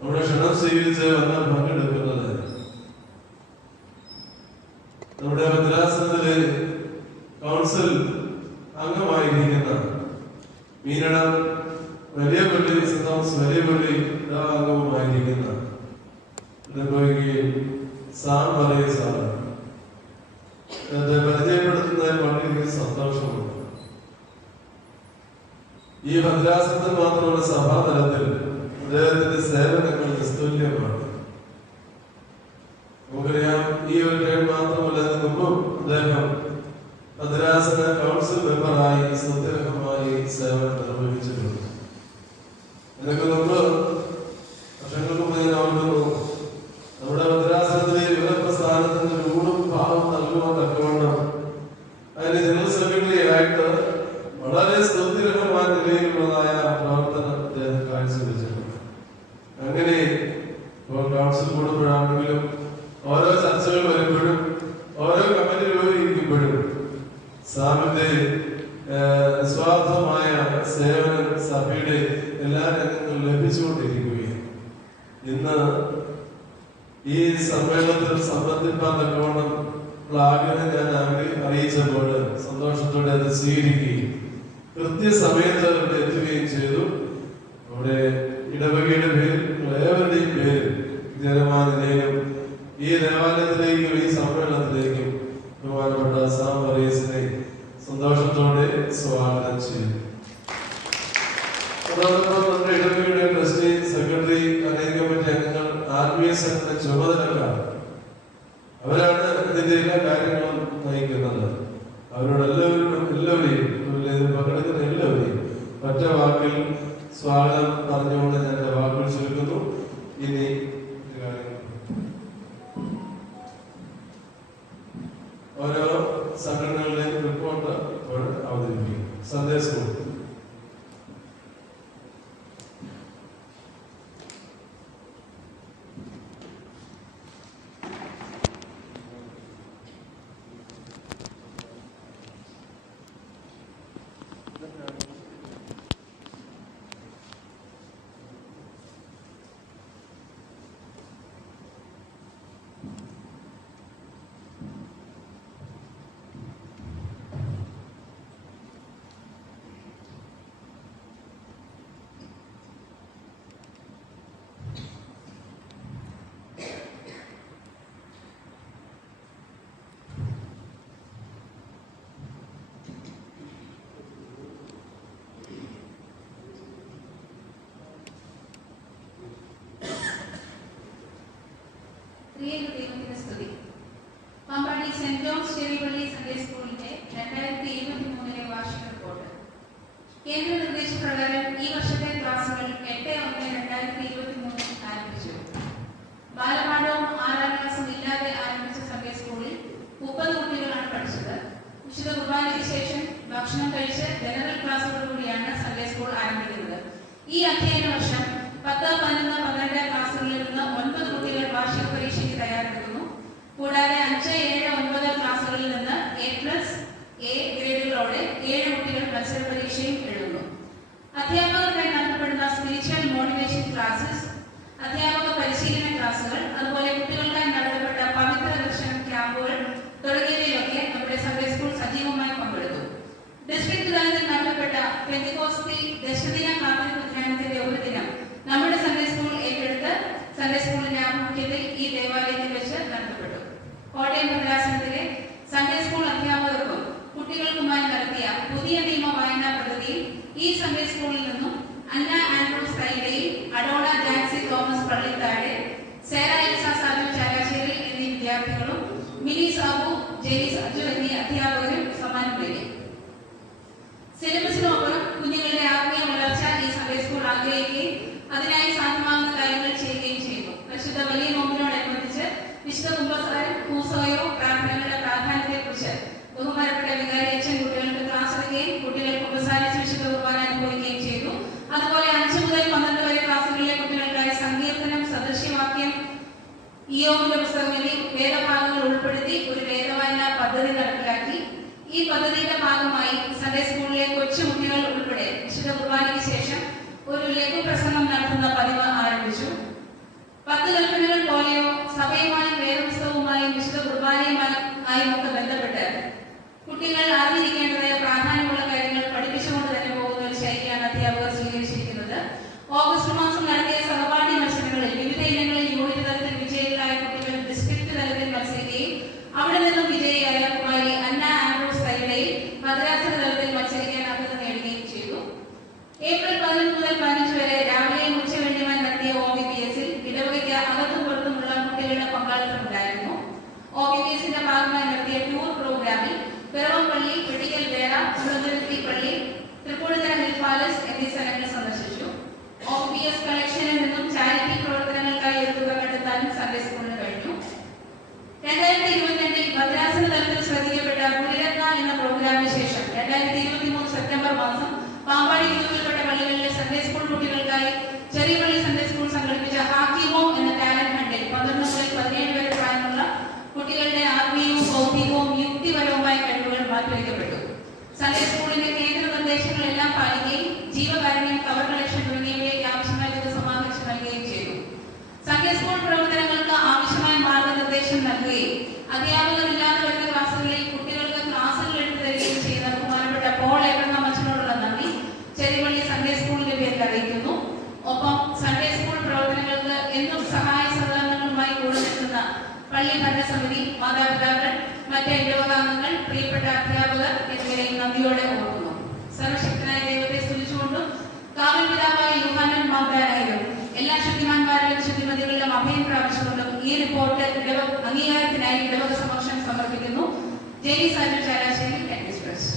നമ്മുടെ ക്ഷണം സ്വീകരിച്ച് വന്ന് പങ്കെടുക്കുന്നത് നമ്മുടെ ഭദ്രാസനത്തിലെ കൗൺസിൽ അംഗമായിരിക്കുന്ന മീനടം വലിയ പള്ളി സെന്റ് തോമസ് വലിയ പള്ളി അംഗവുമായിരിക്കുന്ന സാം പറയ സാറ് പരിചയപ്പെടുത്തുന്നതിൽ വളരെ സന്തോഷമുണ്ട്. ഈ ഭദ്രാസനത്തിൽ മാത്രമല്ല സഭാതലത്തിൽ അദ്ദേഹത്തിന്റെ സേവനങ്ങൾ നിസ്തുല്യമാണ്. നമുക്കറിയാം, ഈ ഒരു ടൈം മാത്രമല്ല, മുമ്പും അദ്ദേഹം ഭദ്രാസന കൗൺസിൽ മെമ്പറായി സുദീർഘമായി സേവനം നിർവഹിച്ചിട്ടുണ്ട്. ഇതിനൊക്കെ മുമ്പ് വർഷങ്ങൾക്ക് മുമ്പ് ഞാൻ ഓർക്കുന്നു, നമ്മുടെ ഭദ്രാസനത്തിലെ യുവപ്രസ്ഥാനത്തിന്റെ ഊടും ഭാവം നൽകുവാൻ തക്കവണ്ണം അതിന്റെ ജനറൽ സെക്രട്ടറി ആയിട്ട് വളരെ സുദീർഘമായ നിലയിലുള്ളതായ പ്രവർത്തനം അദ്ദേഹം കാഴ്ചവെച്ചിട്ടുണ്ട്. അങ്ങനെ കൗൺസിൽ കൂടുമ്പോഴാണെങ്കിലും ഓരോ ചർച്ചകൾ വരുമ്പോഴും ഓരോ കമ്മിറ്റി രൂപീകരിക്കുമ്പോഴും സാമിന്റെ നിസ്വാർത്ഥമായ സേവനം സഭയുടെ എല്ലാ രംഗങ്ങളും ലഭിച്ചുകൊണ്ടിരിക്കുകയാണ്. ഇന്ന് ഈ സമ്മേളനത്തിൽ സംബന്ധിക്കാൻ തക്കവണ്ണം ആഗ്രഹം ഞാൻ അറിയിച്ചപ്പോൾ സന്തോഷത്തോടെ അത് സ്വീകരിക്കുകയും കൃത്യസമയത്ത് അവിടെ എത്തുകയും ചെയ്തു. അവിടെ ഇടവകയുടെ പേരിൽ ഏവരുടെയും പേരിൽ വിജയകരമായ നിലയിലും ഈ ദേവാലയത്തിലേക്കും ഈ സമ്മേളനത്തിലേക്കും ബഹുമാനപ്പെട്ട സാം പറയസിനെ സന്തോഷത്തോടെ സ്വാഗതം ചെയ്തു. അതോടൊപ്പം നമ്മുടെ ഇടവകയുടെ ട്രസ്റ്റി, സെക്രട്ടറി, അനേക കമ്മിറ്റി അംഗങ്ങൾ, ആത്മീയ സംഘടന ചുമതലക്കാർ, അവരാണ് ഇതിന്റെ എല്ലാ കാര്യങ്ങളും നയിക്കുന്നത്. അവരോടെല്ലാവരും പങ്കെടുക്കുന്ന എല്ലാവരെയും ഒറ്റ വാക്കിൽ സ്വാഗതം പറഞ്ഞുകൊണ്ട് ഞാൻ എന്റെ വാക്കുകൾ ചുരുക്കുന്നു. ഇനി ഓരോ സംഘടനകളുടെയും റിപ്പോർട്ട് ഇപ്പോൾ അവതരിപ്പിക്കും. Sunday school Pampady saint John's Cheriyapally Sunday സ്കൂളിന്റെ 2023 വാർഷിക റിപ്പോർട്ട്. കേന്ദ്ര നിർദ്ദേശപ്രകാരം ഈ വർഷത്തെ ക്ലാസുകൾ 8/1/2023 ആരംഭിച്ചു. ബാലപാഠവും 6ാം ക്ലാസും ഇല്ലാതെ ആരംഭിച്ച സൺഡേ സ്കൂളിൽ 30 കുട്ടികളാണ് പഠിച്ചത്. വിശുദ്ധ കുർബാനയ്ക്ക് ശേഷം ഭക്ഷണം കഴിച്ച് ജനറൽ ക്ലാസ്സോടുകൂടിയാണ് സൺഡേ സ്കൂൾ ആരംഭിക്കുന്നത്. ഈ അധ്യയന വർഷം 10, 11, 12 ക്ലാസുകളിൽ നിന്ന് 9 കുട്ടികൾ വാർഷിക പരീക്ഷയ്ക്ക് തയ്യാറെടുക്കുന്നു. കൂടാതെ 5, 7, 9 ക്ലാസുകളിൽ നിന്ന് A+ ഗ്രേഡുകളോടെ 7 കുട്ടികൾ മത്സര പരീക്ഷയും എഴുതുന്നു. അധ്യാപകർക്കായി നടത്തപ്പെടുന്ന സ്പിരിച്വൽ മോട്ടിവേഷൻ ക്ലാസ്സസ്, അധ്യാപക പരിശീലന ക്ലാസുകൾ, അതുപോലെ കുട്ടികൾക്കായി നടത്തപ്പെട്ട പവിത്ര ദർശനം ക്യാമ്പുകൾ തുടങ്ങിയവയിലൊക്കെ നമ്മുടെ സൺഡേ സ്കൂൾ സജീവമായി പങ്കെടുത്തു. ഡിസ്ട്രിക്ട് തലത്തിൽ നടത്തപ്പെട്ട പെന്തിക്കോസ്തി ദശദിന കാത്തിരിപ്പ് ധ്യാനത്തിന്റെ ഒരു ദിനം നമ്മുടെ സൺഡേ സ്കൂൾ ഏറ്റെടുത്ത് സൺഡേ സ്കൂളിന്റെ ആഭിമുഖ്യത്തിൽ ഈ ദേവാലയത്തിൽ വെച്ച് നടത്തപ്പെട്ടു. കോട്ടയം ഭദ്രാസനത്തിലെ സൺഡേ സ്കൂൾ അധ്യാപകർക്കും കുട്ടികൾക്കുമായി നടത്തിയ പുതിയ നിയമ വായനാ പദ്ധതിയിൽ ഈ സൺഡേ സ്കൂളിൽ നിന്നും അന്ന ആൻഡ്രൂസ് തൈലയിൽ, അഡോണ ജാൻസി തോമസ് പള്ളിത്താഴെ, സേറ എൽസ സാജു ചാലാശ്ശേരി എന്നീ വിദ്യാർത്ഥികളും മിനി സാബു, ജെയ്സ് അജു എന്നീ അധ്യാപകരും സമ്മാനം നേടി. സിലബസിനൊപ്പം കുഞ്ഞുങ്ങളുടെ ആത്മീയ വളർച്ച ഈ സൺഡേ സ്കൂൾ ആഗ്രഹിക്കുകയും അതിനായി സാധ്യമാകുന്ന കാര്യങ്ങൾ ചെയ്യുകയും ചെയ്യുന്നു. പരിശുദ്ധ വലിയ നോമ്പിനോടനുബന്ധിച്ച് വിശുദ്ധ കുംഭസാരം, കൂസോയോ പ്രാർത്ഥനകളുടെ പ്രാധാന്യത്തെക്കുറിച്ച് ബഹുമാനപ്പെട്ട വികാരി അച്ഛൻ കുട്ടികൾക്ക് ക്ലാസ് എടുക്കുകയും കുട്ടികൾ കുംഭസാരിച്ച് വിശുദ്ധ കുർബാന അനുഭവിക്കുകയും ചെയ്തു. അതുപോലെ 5 മുതൽ 12 വരെ ക്ലാസ്സുകളിലെ കുട്ടികൾക്കായി സങ്കീർത്തനം, സദൃശ്യവാക്യം, ഇയ്യോബിന്റെ പുസ്തകം എന്നീ വേദഭാഗങ്ങൾ ഉൾപ്പെടുത്തി ഒരു വേദവായന പദ്ധതി നടപ്പിലാക്കി. ഈ പദ്ധതിയുടെ ഭാഗമായി സൺഡേ സ്കൂളിലെ കൊച്ചു കുട്ടികൾ ഉൾപ്പെടെ വിശുദ്ധ കുർബാനയ്ക്ക് ശേഷം ഒരു ലഘു പ്രസംഗം നടത്തുന്ന പതിവ് ആരംഭിച്ചു. കുട്ടികൾ അറിഞ്ഞിരിക്കേണ്ടതായ പ്രാധാന്യമുള്ള കാര്യങ്ങൾ പഠിപ്പിച്ചുകൊണ്ട് തന്നെ പോകുന്ന ഒരു ശൈലിയാണ് അധ്യാപകർ സ്വീകരിച്ചിരിക്കുന്നത്. ഓഗസ്റ്റ് മാസം നടത്തിയ സഹപാഠ്യ മത്സരങ്ങളിൽ വിവിധ ഇനങ്ങളിൽ യൂണിറ്റ് തലത്തിൽ വിജയികളായ കുട്ടികൾ ഡിസ്ട്രിക്ട് തലത്തിൽ മത്സരിക്കുകയും അവിടെ നിന്നും വിജയിയായ കുമാരി അന്ന ആൻഡ്രൂസ് തൈലയിൽ മദ്രാസ് തലത്തിൽ മത്സരിക്കാൻ അർഹത നേടുകയും ചെയ്തു. ഏപ്രിൽ 11 മുതൽ 15 വരെ രാവിലെയും ഉച്ചവേണ്ടിയുമായി നടത്തിയ OBPS ഇടവകയ്ക്ക് അകത്തും പുറത്തുമുള്ള കുട്ടികളുടെ പങ്കാളിത്തം ഉണ്ടായിരുന്നു. OBPSന്റെ ഭാഗമായി നടത്തിയ ടൂർ പ്രോഗ്രാമിൽ പിറവംപള്ളി, വെട്ടിക്കൽ വേറ, മുളന്തുരുത്തി പള്ളി, തൃപ്പൂണിത്തുറ ഹിൽ പാലസ് എന്നീ സ്ഥലങ്ങൾ സന്ദർശിച്ചു. OBPS കളക്ഷനിൽ നിന്നും ചാരിറ്റി പ്രവർത്തനങ്ങൾക്കായി ഒരു തുക കണ്ടെത്താനും സൺഡേ സ്കൂളിന് കഴിഞ്ഞു. 2022 മദ്രാസിന് തലത്തിൽ ശ്രദ്ധിക്കപ്പെട്ട പുലിരത്ന എന്ന പ്രോഗ്രാമിന് ശേഷം 2023 സെപ്റ്റംബർ മാസം പാമ്പാടി ഗ്രൂപ്പിൽപ്പെട്ട പള്ളികളിലെ സൺഡേ സ്കൂൾ കുട്ടികൾക്കായി ചെറിയപള്ളി സൺഡേ സ്കൂൾ സംഘടിപ്പിച്ച ഹാക്കിമോ എന്ന ടാലന്റ് ഹണ്ടിൽ 12 മുതൽ 17 വരെ പ്രായമുള്ള കുട്ടികളുടെ ആത്മീയവും ബൗദ്ധികവും യുക്തിപരവുമായ കഴിവുകൾ മാറ്റിവെക്കപ്പെട്ടു. സൺഡേ സ്കൂളിന്റെ കേന്ദ്ര നിർദ്ദേശങ്ങളെല്ലാം പാലിക്കുകയും ജീവകാരുണ്യം, കവർ കളക്ഷൻ തുടങ്ങിയവയ്ക്ക് ആവശ്യമായ തുക സമാഹരിച്ച് നൽകുകയും ചെയ്തു. സൺഡേ സ്കൂൾ പ്രവർത്തനങ്ങൾക്ക് ആവശ്യമായ മാർഗനിർദ്ദേശം നൽകുകയും അധ്യാപകരില്ലാതെ വരുന്ന ക്ലാസുകളിൽ കുട്ടികൾക്ക് ക്ലാസുകൾ എടുത്തു തരികയും ചെയ്യുന്ന ബഹുമാനപ്പെട്ട പോൾ എബ്രഹാം അച്ഛനോടുള്ള നന്ദി ചെറിയപള്ളി സൺഡേ സ്കൂളിന്റെ പേരിൽ അറിയിക്കുന്നു. ഒപ്പം സൺഡേ സ്കൂൾ പ്രവർത്തനങ്ങൾക്ക് എന്നും സഹായ സഹകരണങ്ങളുമായി കൂടെ നിൽക്കുന്ന പള്ളി ഭരണസമിതി, മാതാപിതാക്കൾ, മറ്റ് ഇടവകാംഗങ്ങൾ, പ്രിയപ്പെട്ട അധ്യാപകർ എന്നിവരെയും നന്ദിയോടെ ഓർക്കുന്നു. സർവശക്തനായ ദൈവത്തെ സ്തുതിച്ചുകൊണ്ടും കാവൽ പിതാവായ യോഹന്നാൻ മാർപ്പാപ്പയായും എല്ലാ ശുദ്ധിമാന്മാരിലും ശുദ്ധിമതികളിലും അഭയം പ്രാപിച്ചുകൊണ്ടും ഈ റിപ്പോർട്ട് അംഗീകാരത്തിനായി ഇടവക സമക്ഷം സമർപ്പിക്കുന്നു. Jeni Saju Chalassery express.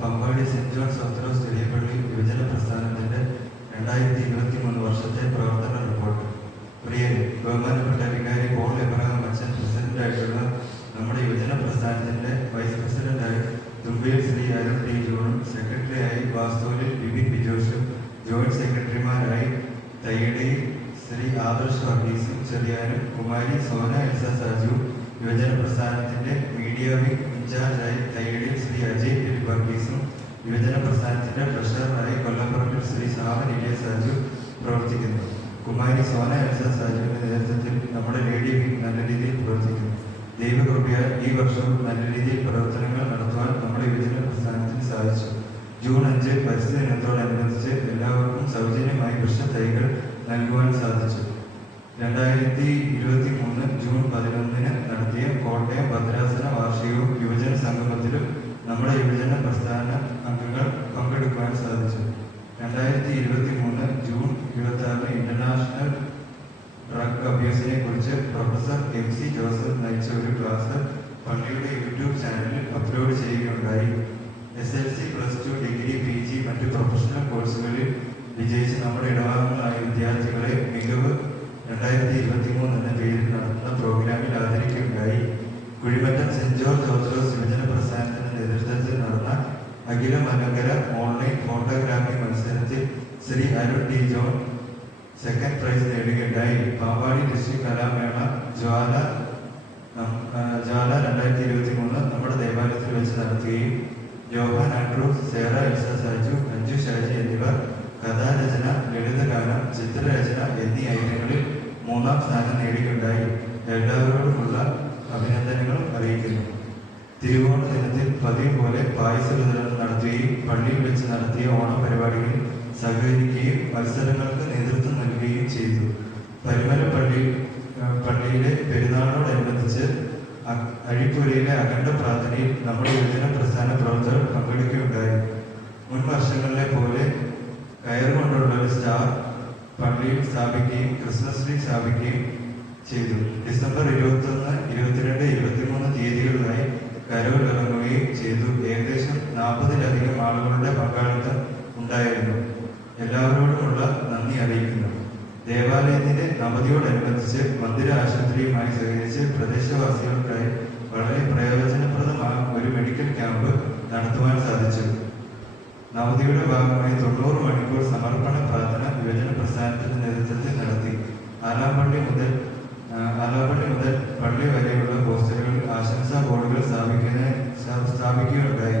Pampady saint John's Orthodox Cheriyapally യുവജന പ്രസ്ഥാനത്തിന്റെ 2023 വർഷത്തെ പ്രവർത്തന റിപ്പോർട്ട്. പ്രിയരെ, ബഹുമാനപ്പെട്ട വികാരി പോൾ എബ്രഹാം അച്ഛൻ പ്രസിഡന്റായിട്ടുള്ള നമ്മുടെ യുവജന പ്രസ്ഥാനത്തിന്റെ വൈസ് പ്രസിഡന്റായി തുമ്പയിൽ ശ്രീ അരുൺ ടി ജോണും, സെക്രട്ടറിയായി വാസ്തോലിൽ ബിബി ബിജോഷും, ജോയിന്റ് സെക്രട്ടറിമാരായി തയ്യടയിൽ ശ്രീ ആദർശ് വർഗീസും ചെറിയാനും, കുമാരി സോന എൽസ സാജു, യുവജന പ്രസ്ഥാനത്തിന്റെ മീഡിയ വിംഗ് ഇൻചാർജായി തയ്യടിയിൽ ശ്രീ അജയ് ഫിലിപ്പ് വർഗീസും, യുവജന പ്രസ്ഥാനത്തിന്റെ ട്രഷററായി കൊല്ലപ്പുറത്തിൽ ശ്രീ സാവൻ ഇലിയ സാജു പ്രവർത്തിക്കുന്നു. കുമാരി സോന എൽസ സാജുവിന്റെ നേതൃത്വത്തിൽ നമ്മുടെ ലേഡി വിംഗ് നല്ല രീതിയിൽ പ്രവർത്തിക്കുന്നു. ദൈവകൃപയാൽ ഈ വർഷവും നല്ല രീതിയിൽ പ്രവർത്തനങ്ങൾ നടത്തുവാൻ നമ്മുടെ യുവജന പ്രസ്ഥാനത്തിന് സാധിച്ചു. ജൂൺ 5 പരിസ്ഥിതി ദിനത്തോടനുബന്ധിച്ച് എല്ലാവർക്കും സൗജന്യമായി വൃക്ഷത്തൈകൾ നൽകുവാൻ സാധിച്ചു. 2023 ജൂൺ 11 നടത്തിയ കോട്ടയം ഭദ്രാസന വാർഷികവും യുവജന സംഗമത്തിലും നമ്മുടെ യുവജന പ്രസ്ഥാന അംഗങ്ങൾ പങ്കെടുക്കുവാൻ സാധിച്ചു. 2023 ജൂൺ 26 ഇന്റർനാഷണൽ ഡ്രഗ് അബ്യൂസിനെ കുറിച്ച് പ്രൊഫസർ MC ജോസഫ് നയിച്ച ഒരു ക്ലാസ് പള്ളിയുടെ യൂട്യൂബ് ചാനലിൽ അപ്ലോഡ് ചെയ്യുകയുണ്ടായി. SLC, +2, ഡിഗ്രി, PG മറ്റ് പ്രൊഫഷണൽ കോഴ്സുകളിൽ വിജയിച്ച് നമ്മുടെ ഇടവാംഗങ്ങളായ വിദ്യാർത്ഥികളെ മികവ് 2023 എന്ന പേരിൽ നടത്തുന്ന പ്രോഗ്രാമിൽ ആദരിക്കുകയുണ്ടായി. കുഴിമറ്റം സെന്റ് ജോർജ് ഓർത്തഡോക്സ് യുവജന പ്രസ്ഥാനത്തിന്റെ നേതൃത്വത്തിൽ നടന്ന അഖില മലങ്കര ഓൺലൈൻ ഫോട്ടോഗ്രാഫി മത്സരത്തിൽ ശ്രീ അരുൺ ടി ജോൺ സെക്കൻഡ് പ്രൈസ് നേടുകയുണ്ടായി. പാമ്പാടി ഡിസ്ട്രിക്ട് കലാമേള ജ്വാല 2023 നമ്മുടെ ദേവാലയത്തിൽ വെച്ച് നടത്തുകയും യോഹാൻ ആൻഡ്രൂസ്, സേറ എൽസ സാജു, അഞ്ജു ഷാജി എന്നിവർ കഥാരചന, ലളിതഗാനം, ചിത്രരചന എന്നീ ഐറ്റങ്ങളിൽ 3ാം സ്ഥാനം നേടുകയുണ്ടായി. എല്ലാവരോടുമുള്ള അഭിനന്ദനങ്ങൾ അറിയിക്കുന്നു. തിരുവോണ ദിനത്തിൽ പതിവ് പോലെ പായസ വിതരണം നടത്തുകയും പള്ളിയിൽ വെച്ച് നടത്തിയ ഓണപരിപാടികളിൽ സഹകരിക്കുകയും മത്സരങ്ങൾക്ക് നേതൃത്വം നൽകുകയും ചെയ്തു. പരിമല പള്ളിയിലെ പെരുന്നാളിനോടനുബന്ധിച്ച് അഴിപ്പുരയിലെ അഖണ്ഡ പ്രാർത്ഥനയിൽ നമ്മുടെ യുവജന പ്രസ്ഥാന പ്രവർത്തകർ പങ്കെടുക്കുകയുണ്ടായി. മുൻ വർഷങ്ങളിലെ പോലെ കയറുകൊണ്ടുള്ള ഒരു സ്റ്റാർ പള്ളിയിൽ സ്ഥാപിക്കുകയും ക്രിസ്മസ് ട്രീ സ്ഥാപിക്കുകയും ചെയ്തു. ഡിസംബർ 21, 22, 23 തീയതികളിലായി കരോലിറങ്ങുകയും ചെയ്തു. ഏകദേശം 40-ലധികം ആളുകളുടെ പങ്കാളിത്തം ഉണ്ടായിരുന്നു. എല്ലാവരോടുമുള്ള നന്ദി അറിയിക്കുന്നു. ദേവാലയത്തിന്റെ നവതിയോടനുബന്ധിച്ച് മന്ദിര ആശുപത്രിയുമായി സഹകരിച്ച് പ്രദേശവാസികൾക്കായി വളരെ പ്രയോജനപ്രദമായ ഒരു മെഡിക്കൽ ക്യാമ്പ് നടത്തുവാൻ സാധിച്ചു. നവതിയുടെ ഭാഗമായി 90 മണിക്കൂർ സമർപ്പണ പ്രാർത്ഥന യുവജന പ്രസ്ഥാനത്തിന്റെ നേതൃത്വത്തിൽ നടത്തി. ആലാപ്പള്ളി മുതൽ പള്ളി വരെയുള്ള പോസ്റ്ററുകൾ, ആശംസാ ബോർഡുകൾ സ്ഥാപിക്കുകയുണ്ടായി.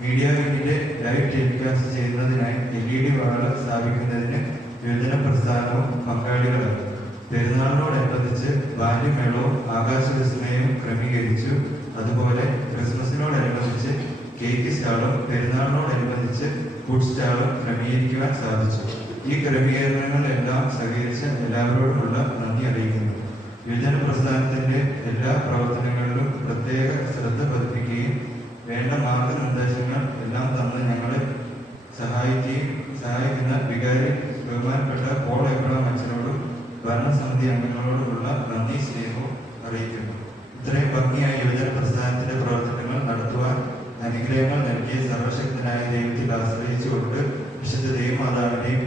മീഡിയ വിങ്ങിന്റെ ലൈവ് ടെലികാസ്റ്റ് ചെയ്യുന്നതിനായി LED വാള് സ്ഥാപിക്കുന്നതിന് യുവജന പ്രസ്ഥാനവും പങ്കാളികളായി. പെരുന്നാളിനോടനുബന്ധിച്ച് ബാല്യമേളവും ആകാശവിസ്മയവും ക്രമീകരിച്ചു. അതുപോലെ ക്രിസ്മസിനോടനുബന്ധിച്ച് കേക്ക് സ്റ്റാളും പെരുന്നാളിനോടനുബന്ധിച്ച് ഫുഡ് സ്റ്റാളും ക്രമീകരിക്കുവാൻ സാധിച്ചു. ഈ ക്രമീകരണങ്ങളെല്ലാം സഹകരിച്ച എല്ലാവരോടുമുള്ള നന്ദി അറിയിക്കുന്നു. യുവജന പ്രസ്ഥാനത്തിന്റെ എല്ലാ പ്രവർത്തനങ്ങളിലും പ്രത്യേക ശ്രദ്ധ പതിപ്പിക്കുകയും വേണ്ട മാർഗനിർദ്ദേശങ്ങൾ എല്ലാം തന്ന് ഞങ്ങളെ സഹായിക്കുന്ന വികാരി ബഹുമാനപ്പെട്ട പോൾ എബ്രഹാം അച്ഛനോടും ഭരണസമിതി അംഗങ്ങളോടുമുള്ള നന്ദി സ്നേഹവും അറിയിക്കുന്നു. ഇത്രയും ഭംഗിയായി യുവജന പ്രസ്ഥാനത്തിന്റെ പ്രവർത്തനങ്ങൾ നടത്തുവാൻ അനുഗ്രഹങ്ങൾ നൽകിയ സർവശക്തനായ ദൈവത്തിൽ ആശ്രയിച്ചുകൊണ്ട് വിശുദ്ധ ദൈവമാതാവിനെയും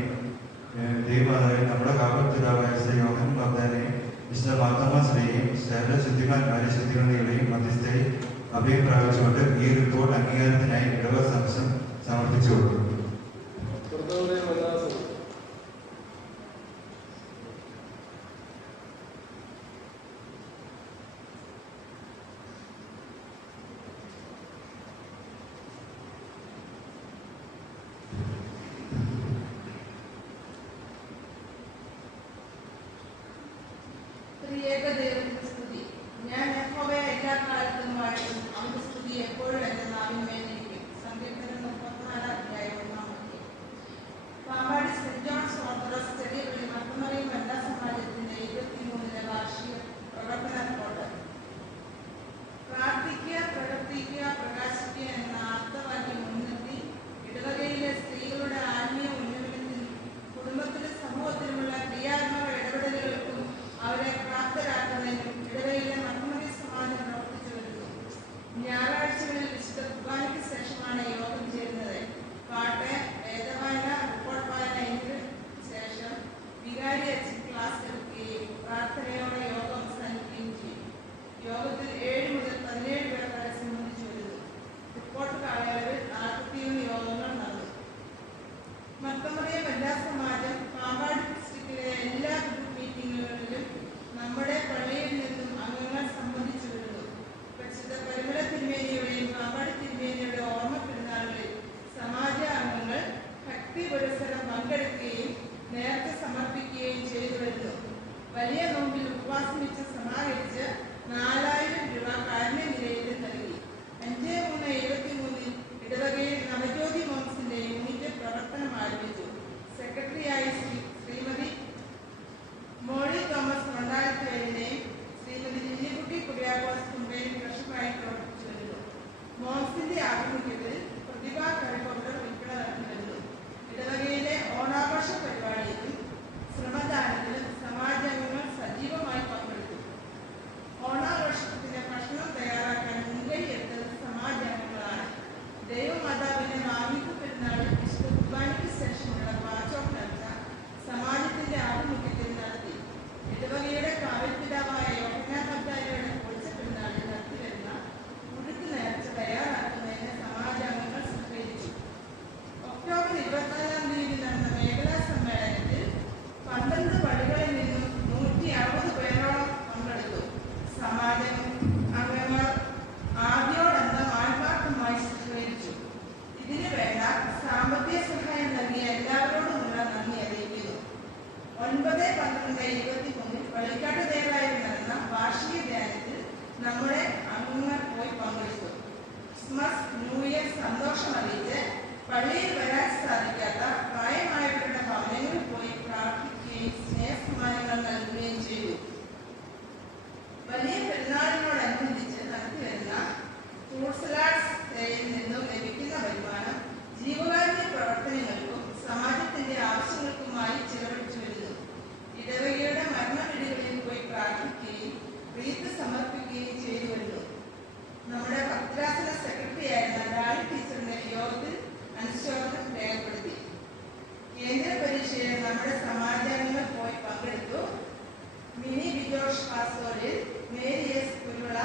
നമ്മുടെ കാവൽപിതാവായ യോഹൻ ബാബാനെയും വിശുദ്ധ മാതാമശ്രീയെയും സകല ശുദ്ധിമാന്മാരെ ശുദ്ധിമതികളെയും മധ്യസ്ഥയിൽ അഭയം പ്രാപിച്ചുകൊണ്ട് ഈ റിപ്പോർട്ട് അംഗീകാരത്തിനായി ഇടവ സംശം സമർപ്പിച്ചു കൊടുക്കും. ഞാൻ യഹോവയെ എല്ലാ കാലത്തും വാഴ്ത്തും. അവന്റെ സ്തുതി എപ്പോഴും എന്റെ നാവിന്മേലിരിക്കും. സങ്കീർത്തനം 34:1. Pampady saint John's Orthodox Cheriyapally Marthamariyam വനിതാ സമാജത്തിന്റെ 23ാം വാർഷിക പ്രവർത്തന റിപ്പോർട്ട്. പ്രാർത്ഥിക്കുക, പ്രവർത്തിക്കുക, പ്രകാശിക്കുക എന്ന ആർത്തവാക്യം മുൻനിർത്തി ഇടവകയിലെ സ്ത്രീകളുടെ ആത്മീയ ഉന്നമനത്തിനും കുടുംബത്തിലും സമൂഹത്തിലുമുള്ള ക്രിയാത്മക ഇടപെടലുകൾക്കും അവരെ പ്രാപ്തരാക്കുന്നതിനും ഇടവകയിലെ മർത്തമറിയ സമാജം പ്രവർത്തിച്ചു വരുന്നു. ഞായറാഴ്ചകളിൽ വിശുദ്ധ കുർബാനയ്ക്ക് ശേഷമാണ് യോഗം ചേരുന്നത്. പാട്ട്, വേദവായന, റിപ്പോർട്ട് വായന എന്നിവയ്ക്ക് ശേഷം വികാരി അച്ഛൻ ക്ലാസ് എടുക്കുകയും പ്രാർത്ഥനയോടെ യോഗം അവസാനിക്കുകയും ചെയ്യും. യോഗത്തിൽ 7 മുതൽ 17 പേർ വരെ സംബന്ധിച്ചു വരുന്നു. റിപ്പോർട്ട് കാലയളവിൽ 41 യോഗങ്ങൾ നടന്നു. മർത്തമറിയ വനിതാ സമാജം പാമ്പാടി ഡിസ്ട്രിക്റ്റിലെ എല്ലാ ഗ്രൂപ്പ് മീറ്റിങ്ങുകളിലും നമ്മുടെ പള്ളിയിൽ നിന്നും അംഗങ്ങൾ സംബന്ധിച്ചു വരുന്നു. പരിശുദ്ധ പരിമള തിരുമേനിയുടെയും പാമ്പാടി തിരുമേനിയുടെ ഓർമ്മ പെരുന്നാളുകളിൽ സമാജ അംഗങ്ങൾ ഭക്തി പുരസ്സരം പങ്കെടുക്കുകയും നേർച്ച സമർപ്പിക്കുകയും ചെയ്തു വരുന്നു. വലിയ നോമ്പിൽ ഉപവാസം വെച്ച് സമാഹരിച്ച് 4000 രൂപ കാരുണ്യ നിലയത്തിൽ നൽകി. 5/3/23 ഇടവകയിൽ നവജ്യോതി മോംസിന്റെ യൂണിറ്റ് പ്രവർത്തനം ആരംഭിച്ചു. സെക്രട്ടറിയായി ശ്രീമതി മോളി തോമസ് 2007 ശ്രീമതി ലില്ലിക്കുട്ടി കുര്യാക്കോസ് തുമ്പയും ട്രഷററായി പ്രവർത്തിച്ചു വരുന്നു. മോംസിന്റെ ആഭിമുഖ്യത്തിൽ പ്രതിഭാ കളിക്കോട്ടർ ഉൾപ്പെടെ നടത്തി വരുന്നു. ഇടവകയിലെ ഓണാഘോഷ പരിപാടിയിലും ശ്രമദാനത്തിലും സമാജാംഗങ്ങൾ സജീവമായി പങ്കെടുത്തു. ഓണാഘോഷത്തിന്റെ ഭക്ഷണം തയ്യാറാക്കാൻ മുൻകൈ എടുത്തത് സമാജാംഗങ്ങളാണ്. ദൈവമാതാവിന്റെ മാർമിക പെരുന്നാളിൽ വിശുദ്ധ കുർബാനയ്ക്ക് ശേഷമുള്ള പാച്ചോക്ക് നേർച്ച സമാജത്തിന്റെ ആഭിമുഖ്യത്തിൽ നടത്തി. ഇടവകയുടെ കാവൽപിതാവായ യോഹന്നാൻ ബാബയുടെ പൊളിച്ച പെരുന്നാളിൽ നടത്തിവരുന്ന ഉരുക്ക് നേർച്ച തയ്യാറാക്കുന്നതിന് സമാജാംഗങ്ങൾ സഹകരിച്ചു. ഒക്ടോബർ 24-ാം തീയതി നടന്ന മേഖലാ സമ്മേളനത്തിൽ 12 പള്ളികളിൽ നിന്നും 160 പേരോളം പങ്കെടുത്തു. സമാജം അംഗങ്ങൾ ആദ്യോടന്തം ആത്മാർത്ഥമായി സഹകരിച്ചു. ഇതിനു വേണ്ട സാമ്പത്തിക സഹായം നൽകിയ എല്ലാവരോടുമുള്ള നന്ദി അറിയിക്കുന്നു. 9/12/23 പള്ളിക്കാട്ട് ദേവാലയത്തിൽ നടന്ന വാർഷിക ധ്യാനത്തിൽ നമ്മുടെ അംഗങ്ങൾ പോയി പങ്കെടുത്തു. ക്രിസ്മസ്, ന്യൂ ഇയർ സന്തോഷം അറിയിച്ച് പള്ളിയിൽ വരാൻ സാധിക്കാത്ത പ്രായമായവരുടെ ഭവനങ്ങളിൽ പോയി പ്രാർത്ഥിക്കുകയും സ്നേഹസമ്മാനങ്ങൾ നൽകുകയും ചെയ്തു. വലിയ പെരുന്നാളിനോടനുബന്ധിച്ച് നടത്തിവരുന്ന ഫ്രൂട്ട് സലാഡ്സിൽ നിന്നും ലഭിക്കുന്ന വരുമാനം ജീവകാരുണ്യ പ്രവർത്തനങ്ങൾക്കും സമാജത്തിന്റെ ആവശ്യങ്ങൾക്കുമായി ചിലവഴിച്ചു വരുന്നു. ഇടവകയുടെ മരണവീടുകളിൽ പോയി പ്രാർത്ഥിക്കുകയും റീത്ത് സമർപ്പിക്കുകയും ചെയ്തു വരുന്നു. നമ്മുടെ ഭദ്രാസന സെക്രട്ടറിയായിരുന്ന ഡാലി ടീച്ചറിന്റെ യോഗത്തിൽ അനുശോചനം രേഖപ്പെടുത്തി. കേന്ദ്ര പരീക്ഷയിൽ നമ്മുടെ സമാജാംഗങ്ങൾ പോയി പങ്കെടുത്തു. മിനി ബിജോഷ് പാസ്കോലിൽ മേരി എസ് കുരുവിള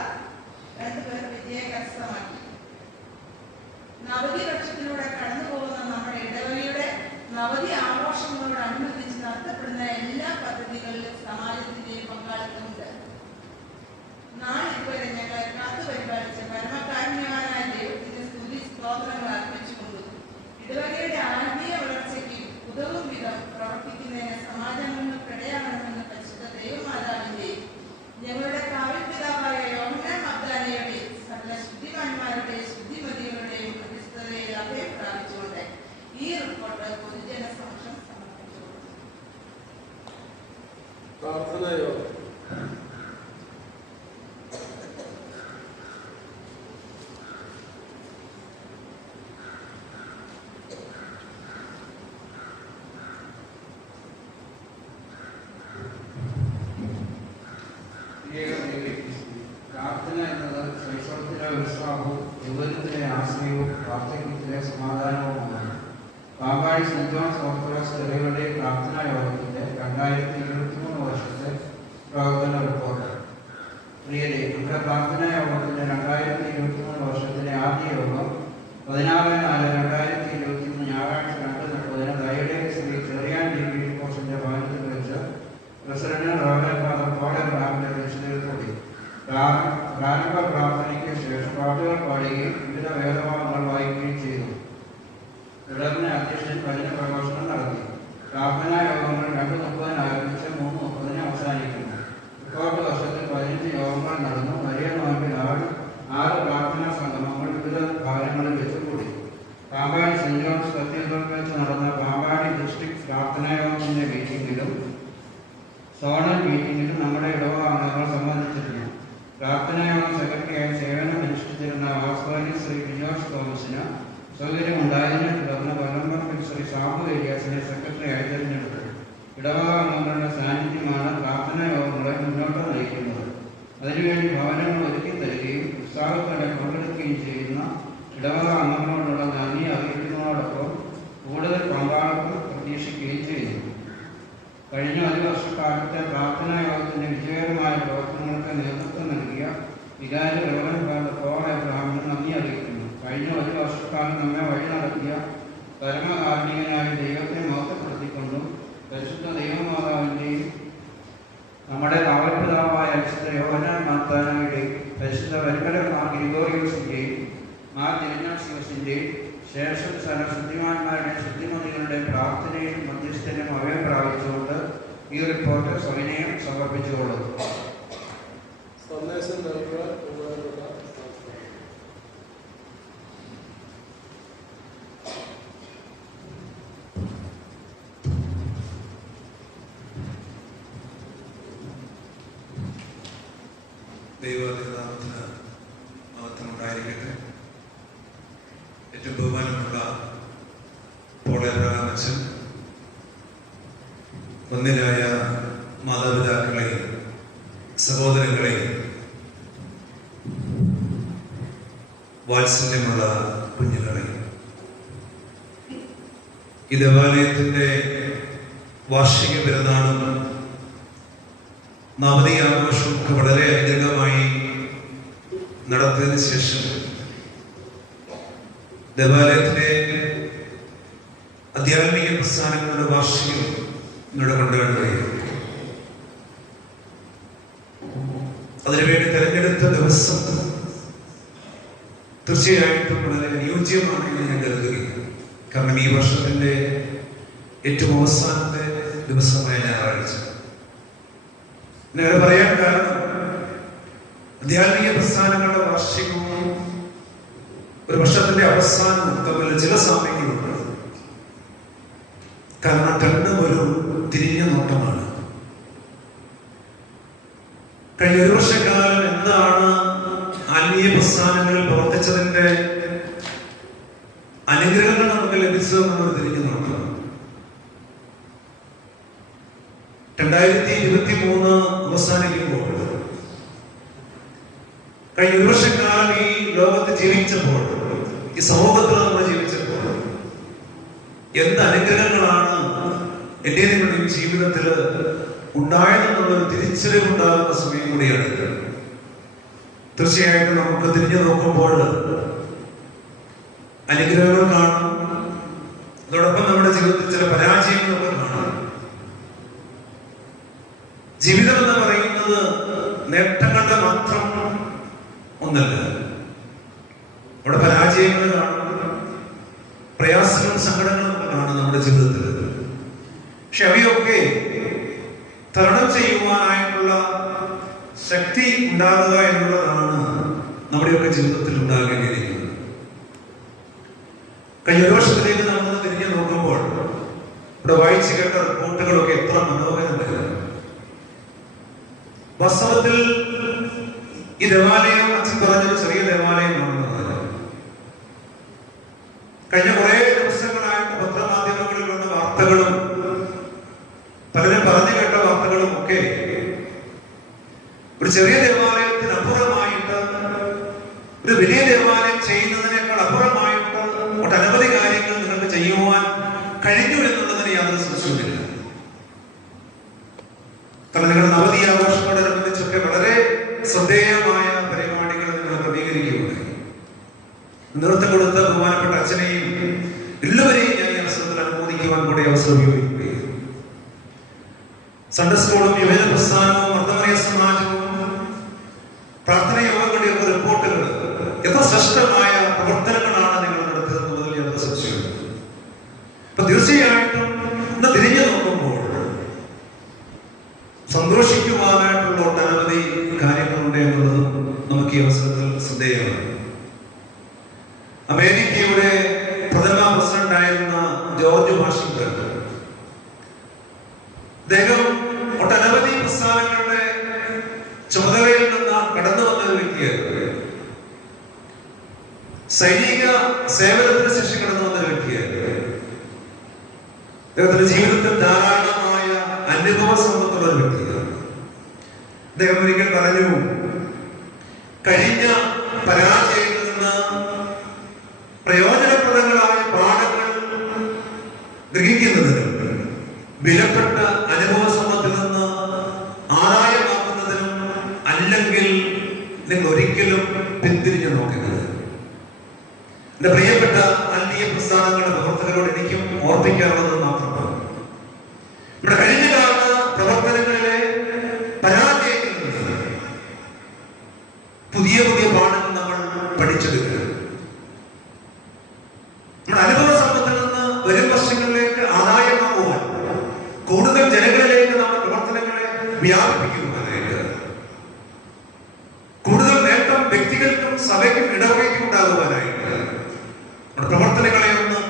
2 പേർ വിജയം കരസ്ഥമാക്കി. നവതി പക്ഷത്തിലൂടെ കടന്നുപോകുന്ന നമ്മുടെ ഇടവകയുടെ നവതി ആഘോഷങ്ങളോടനുബന്ധിച്ച് പദ്ധതികളിലും സമാജത്തിന്റെയും പങ്കാളിത്തമുണ്ട്. നാളിതുവരെ ഞങ്ങളെ കാത്തുപരിപാലിച്ച പരമകാരുണ്യവാനായ ദൈവത്തിന് സ്തുതി സ്തോത്രങ്ങൾ അർപ്പിച്ചുകൊണ്ടു ഇടവകയുടെ ആത്മീയ വളർച്ചയ്ക്ക് ഉതവും വിധം പ്രവർത്തിക്കുന്നതിന് സമാജാംഗങ്ങൾക്കിടയാകണമെന്ന് പരിശുദ്ധ ദൈവമാതാവിന്റെയും ഞങ്ങളുടെ കാവൽ പിതാവായ യോഹന്നാൻ മഗ്ദാലയുടെ സകല ശുദ്ധിമാന്മാരുടെയും ശുദ്ധിമതികളുടെയും പ്രതിഷ്ഠതയിൽ അഭയം പ്രാപിച്ചുകൊണ്ട് ഈ റിപ്പോർട്ട് പൊതുജന സമക്ഷം സമർപ്പിച്ചു. പ്രാർത്ഥനയോ പ്രാർത്ഥന എന്നത് ശൈശവത്തിലെ ഉത്സാഹവും യുവനത്തിലെ ആശ്രയവും വാർദ്ധക്യത്തിലെ സമാധാനവുമാണ്. പാമ്പാടി സെന്റ് ജോൺസ് ഓർത്തഡോക്സ് സഭയുടെ പ്രാർത്ഥനാ യോഗത്തിന്റെ 2023 വർഷത്തെ പ്രവർത്തന റിപ്പോർട്ട്. പ്രിയരെ, നമ്മുടെ പ്രാർത്ഥനാ യോഗത്തിന്റെ 2023 വർഷത്തിലെ ആദ്യ യോഗം 16/4/2023 ഞായറാഴ്ച 2:30 ദയയുടെ ശ്രീ ചെറിയാൻ ഡിഗ്രി കോഴ്സിന്റെ ഭവനത്തിൽ വെച്ച് പ്രസിഡന്റ് റവറൻഡ് ഫാദർ പോൾ എബ്രഹാമിന്റെ അധ്യക്ഷതയിൽക്കൂടി പ്രാരംഭ പ്രാർത്ഥനയ്ക്ക് ശേഷം പാട്ടുകൾ പാടുകയും വിവിധ വേദഭാഗങ്ങൾ വായിക്കുകയും ചെയ്തു. തുടർന്ന് അധ്യക്ഷൻ വചന പ്രഘോഷണം നടത്തി. പ്രാർത്ഥനാ യോഗങ്ങൾ 2:30 ആരംഭിച്ച് 3:30 അവസാനിക്കുന്നു. റിപ്പോർട്ട് വർഷത്തിൽ 15 യോഗങ്ങൾ നടന്നു. വലിയ നോമ്പിൽ 6 പ്രാർത്ഥനാ സംഗമങ്ങൾ വിവിധ ഭാഗങ്ങളിൽ വെച്ച് കൂടി. പാമ്പാടി സെന്റ് ജോൺസ് കത്തീഡ്രലിൽ വെച്ച് നടന്ന പാമ്പാടി ഡിസ്ട്രിക്ട് പ്രാർത്ഥനാ യോഗത്തിന്റെ മീറ്റിംഗിലും സോണൽ മീറ്റിംഗിലും നമ്മുടെ ഇടവക അംഗങ്ങൾ സംബന്ധിച്ചിരുന്നു. പ്രാർത്ഥനായോഗം സെക്രട്ടറിയായി സേവനം അനുഷ്ഠിച്ചിരുന്ന വാസ്തവനി ശ്രീ ജിജോഷ് തോമസിന് സൗകര്യമുണ്ടായതിനെ തുടർന്ന് കൊല്ലംപറമ്പിൽ ശ്രീ സാബു ഏരിയാസിനെ സെക്രട്ടറിയായി തിരഞ്ഞെടുത്തു. ഇടവക അംഗങ്ങളുടെ സാന്നിധ്യമാണ് പ്രാർത്ഥനാ യോഗങ്ങളെ മുന്നോട്ട് നയിക്കുന്നത്. അതിനുവേണ്ടി ഭവനങ്ങൾ ഒരുക്കി തരികയും ഉത്സാഹത്തോടെ പങ്കെടുക്കുകയും ചെയ്യുന്ന ഇടവക അംഗങ്ങളോടുള്ള നന്ദി അറിയിക്കുന്നതോടൊപ്പം കൂടുതൽ പങ്കാളിത്തം പ്രതീക്ഷിക്കുകയും ചെയ്യുന്നു. കഴിഞ്ഞ ഒരു വർഷക്കാലത്തെ പ്രാർത്ഥനാ യോഗത്തിന്റെ വിജയകരമായ പ്രവർത്തനങ്ങൾക്ക് നേതൃത്വം നൽകിയ വികാരി റവറൻഡ് ഫാദർ പോൾ എബ്രഹാമിന് നന്ദി അറിയിക്കുന്നു. കഴിഞ്ഞ ഒരു വർഷക്കാലം നമ്മെ വഴി നടത്തിയ പരമകാരുണികനായ ദൈവത്തെ മഹത്വപ്പെടുത്തിക്കൊണ്ടും പരിശുദ്ധ ദൈവമാതാവിൻ്റെയും നമ്മുടെ കാവൽപിതാവായ വിശുദ്ധ യോഹന്നാൻ മഗ്ദാലയുടെയും പരിശുദ്ധ വരിമല മാർ ഗ്രിഗോറിയോസിന്റെയും മാർ തിരുനാസിയോസിന്റെയും ശേഷം സകല ശുദ്ധിമാന്മാരുടെ ശുദ്ധിമതികളുടെ പ്രാർത്ഥനയും മധ്യസ്ഥനും അഭയം പ്രാപിച്ചുകൊണ്ട് ഈ റിപ്പോർട്ട് സവിനയം സമർപ്പിച്ചുകൊള്ളും. സന്ദേശം നൽകുക. ദൈവനാമത്തിന് മഹത്വമുണ്ടായിരിക്കട്ടെ. ഏറ്റവും ബഹുമാനമുള്ള പോൾ എബ്രഹാം അച്ഛൻ, വന്യരായ മാതാപിതാക്കളെ, സഹോദരങ്ങളെ, വാത്സല്യമുള്ള കുഞ്ഞുങ്ങളെ, ഈ ദേവാലയത്തിന്റെ വാർഷിക പെരുന്നാളും നവതി ആഘോഷവും ഒക്കെ വളരെ അനുഗ്രഹമായി നടത്തിയതിനു ശേഷം ദേവാലയത്തിലെ ആധ്യാത്മിക പ്രസ്ഥാനങ്ങളുടെ വാർഷികം ഇവിടെ കൊണ്ടുവരികയും അതിനുവേണ്ടി തെരഞ്ഞെടുത്ത ദിവസം തീർച്ചയായിട്ടും വളരെ അനുയോജ്യമാണ് എന്ന് ഞാൻ കരുതുകയാണ്. കാരണം ഈ വർഷത്തിന്റെ ഏറ്റവും അവസാനത്തെ ദിവസമായ ഞായറാഴ്ച. അങ്ങനെ പറയാൻ കാരണം ആധ്യാത്മിക പ്രസ്ഥാനങ്ങളുടെ വാർഷികവും ഒരു വർഷത്തിന്റെ അവസാനവും തമ്മിൽ ചില സാമ്യങ്ങളുണ്ട്. കാരണം രണ്ടും ഒരു തിരിഞ്ഞ നോട്ടമാണ്. കഴിഞ്ഞ ഒരു വർഷക്കാലം എന്താണ് ആത്മീയ പ്രസ്ഥാനങ്ങളിൽ പ്രവർത്തിച്ചതിന്റെ അനുഗ്രഹങ്ങൾ നമുക്ക് ലഭിച്ചതെന്നുള്ള തിരിഞ്ഞു നോക്കാം. 2023 അവസാനിക്കുമ്പോൾ കഴിഞ്ഞ ഒരു വർഷക്കാലം ഈ ലോകത്ത് ജീവിച്ചപ്പോൾ, ഈ സമൂഹത്തിൽ നമ്മൾ ജീവിച്ചപ്പോൾ എന്ത് അനുഗ്രഹങ്ങളാണ് എൻ്റെ നിങ്ങളുടെയും ജീവിതത്തിൽ ഉണ്ടായതെന്നുള്ളൊരു തിരിച്ചറിവുണ്ടാകുന്ന സമയം കൂടിയാണ്. തീർച്ചയായിട്ടും നമുക്ക് തിരിഞ്ഞു നോക്കുമ്പോൾ അനുഗ്രഹങ്ങൾ കാണും, അതോടൊപ്പം നമ്മുടെ ജീവിതത്തിൽ ചില പരാജയങ്ങളൊക്കെ കാണും. അവിടെ പരാജയങ്ങൾ കാണും, പ്രയാസങ്ങളും സങ്കടങ്ങളും ഒക്കെ കാണും നമ്മുടെ ജീവിതത്തിൽ. പക്ഷെ അവയൊക്കെ തരണം ചെയ്യുവാനായിട്ടുള്ള ശക്തി ഉണ്ടാകുക എന്നുള്ളതാണ് നമ്മുടെയൊക്കെ ജീവിതത്തിൽ ഉണ്ടാകേണ്ടിയിരിക്കുന്നത്. കഴിഞ്ഞ ഒരു വർഷത്തിലേക്ക് നമ്മൾ തിരിഞ്ഞു നോക്കുമ്പോൾ ഇവിടെ വായിച്ചു കേട്ട റിപ്പോർട്ടുകളൊക്കെ എത്ര മനോഹരമാണ്. വാസ്തവത്തിൽ ഈ ദേവാലയം അച്ഛൻ പറഞ്ഞൊരു ചെറിയ ദേവാലയമാണെന്ന് കഴിഞ്ഞ കുറെ ദിവസങ്ങളായിട്ട് പത്രമാധ്യമങ്ങളിൽ വന്ന വാർത്തകളും പലരും പറഞ്ഞു കേട്ട വാർത്തകളും ഒക്കെ ഒരു ചെറിയ ദേവാലയത്തിനപ്പുറമായിട്ട് ഒരു വലിയ ദേവാലയം ചെയ്യുന്നതിനേക്കാൾ അപ്പുറമായിട്ട് ഒട്ടനവധി കാര്യങ്ങൾ നിങ്ങൾക്ക് ചെയ്യുവാൻ കഴിഞ്ഞു എന്നുള്ളതിന് യാതൊരു സംശയവുമില്ല. കാരണം നിങ്ങളുടെ നവതി ആഘോഷത്തോടനുബന്ധിച്ചൊക്കെ വളരെ ശ്രദ്ധേയമായ പരിപാടികൾ നിങ്ങൾ ക്രമീകരിക്കുകയുണ്ടായി. നേതൃത്വം കൊടുത്ത ബഹുമാനപ്പെട്ട അച്ഛനെയും എല്ലാവരെയും ഞാൻ ഈ അവസരത്തിൽ അനുമോദിക്കുവാൻ കൂടി അവസരം ഉപയോഗിക്കുകയും സൺഡേ സ്കൂളും യുവജന പ്രസ്ഥാനവും മർദ്ദമറിയ സമാജവും പ്രാർത്ഥന യോഗങ്ങളുടെയൊക്കെ റിപ്പോർട്ടുകൾ എത്ര ശ്രേഷ്ഠമായ പ്രവർത്തനങ്ങളാണ് നിങ്ങൾ നടത്തുന്നതിൽ യാതൊരു സംശയമില്ല. അപ്പൊ തീർച്ചയായിട്ടും ഇന്ന് തിരിഞ്ഞു നോക്കുമ്പോൾ സന്തോഷിക്കുവാനായിട്ടുള്ള ഒട്ടനവധി കാര്യങ്ങളുണ്ട് എന്നുള്ളത് നമുക്ക് ഈ അവസരത്തിൽ ശ്രദ്ധേയമാണ്. അമേരിക്കയുടെ പ്രഥമ പ്രസിഡന്റായിരുന്ന ജോർജ് വാഷിംഗ്ടൺ അദ്ദേഹം ഒട്ടനവധി പ്രസ്ഥാനങ്ങളുടെ ചുമതലയിൽ നിന്ന് കടന്നു വന്ന ഒരു വ്യക്തിയായിരുന്നു. സൈനിക സേവനത്തിന് ശേഷം കടന്നു വന്ന ഒരു വ്യക്തിയായിരുന്നു. അദ്ദേഹത്തിന്റെ ജീവിതത്തിൽ ധാരാളമായ അനുഭവ സമ്പത്തുള്ള ഒരു വ്യക്തിയാണ്. അദ്ദേഹം ഒരിക്കൽ പറഞ്ഞു, കഴിഞ്ഞ പരാജയത്തിൽ നിന്ന് പ്രയോജനപ്രദങ്ങളായ പാഠങ്ങൾ ഗ്രഹിക്കുന്നതിനും വിലപ്പെട്ട അനുഭവ സമ്പത്തിൽ നിന്ന് ആദായമാക്കുന്നതിനും അല്ലെങ്കിൽ നിങ്ങൾ ഒരിക്കലും പിന്തിരിഞ്ഞു നോക്കരുത്. എന്റെ പ്രിയപ്പെട്ട ആത്മീയ പ്രസ്ഥാനങ്ങളുടെ പ്രവർത്തകരോട് എനിക്കും ഓർപ്പിക്കാനുള്ളത് മാത്രമാണ്, ഇവിടെ കഴിഞ്ഞ കാല പ്രവർത്തനങ്ങളിലെ പരാജയത്തിൽ നിന്ന് പുതിയ പുതിയ പാഠങ്ങൾ നമ്മൾ പഠിച്ചെടുക്കുക. നമ്മുടെ അനുഭവ സമ്പത്തിൽ നിന്ന് വരും വർഷങ്ങളിലേക്ക് ആദായമാകുവാൻ കൂടുതൽ ജനങ്ങളിലേക്ക് നമ്മുടെ പ്രവർത്തനങ്ങളെ വ്യാപിപ്പിക്കുവാനായിട്ട് കൂടുതൽ നേട്ടം വ്യക്തികൾക്കും സഭയ്ക്കും ഇടവകയ്ക്കും ഉണ്ടാകുവാനായിട്ട് നമ്മുടെ പ്രവർത്തനങ്ങളെ ഒന്ന്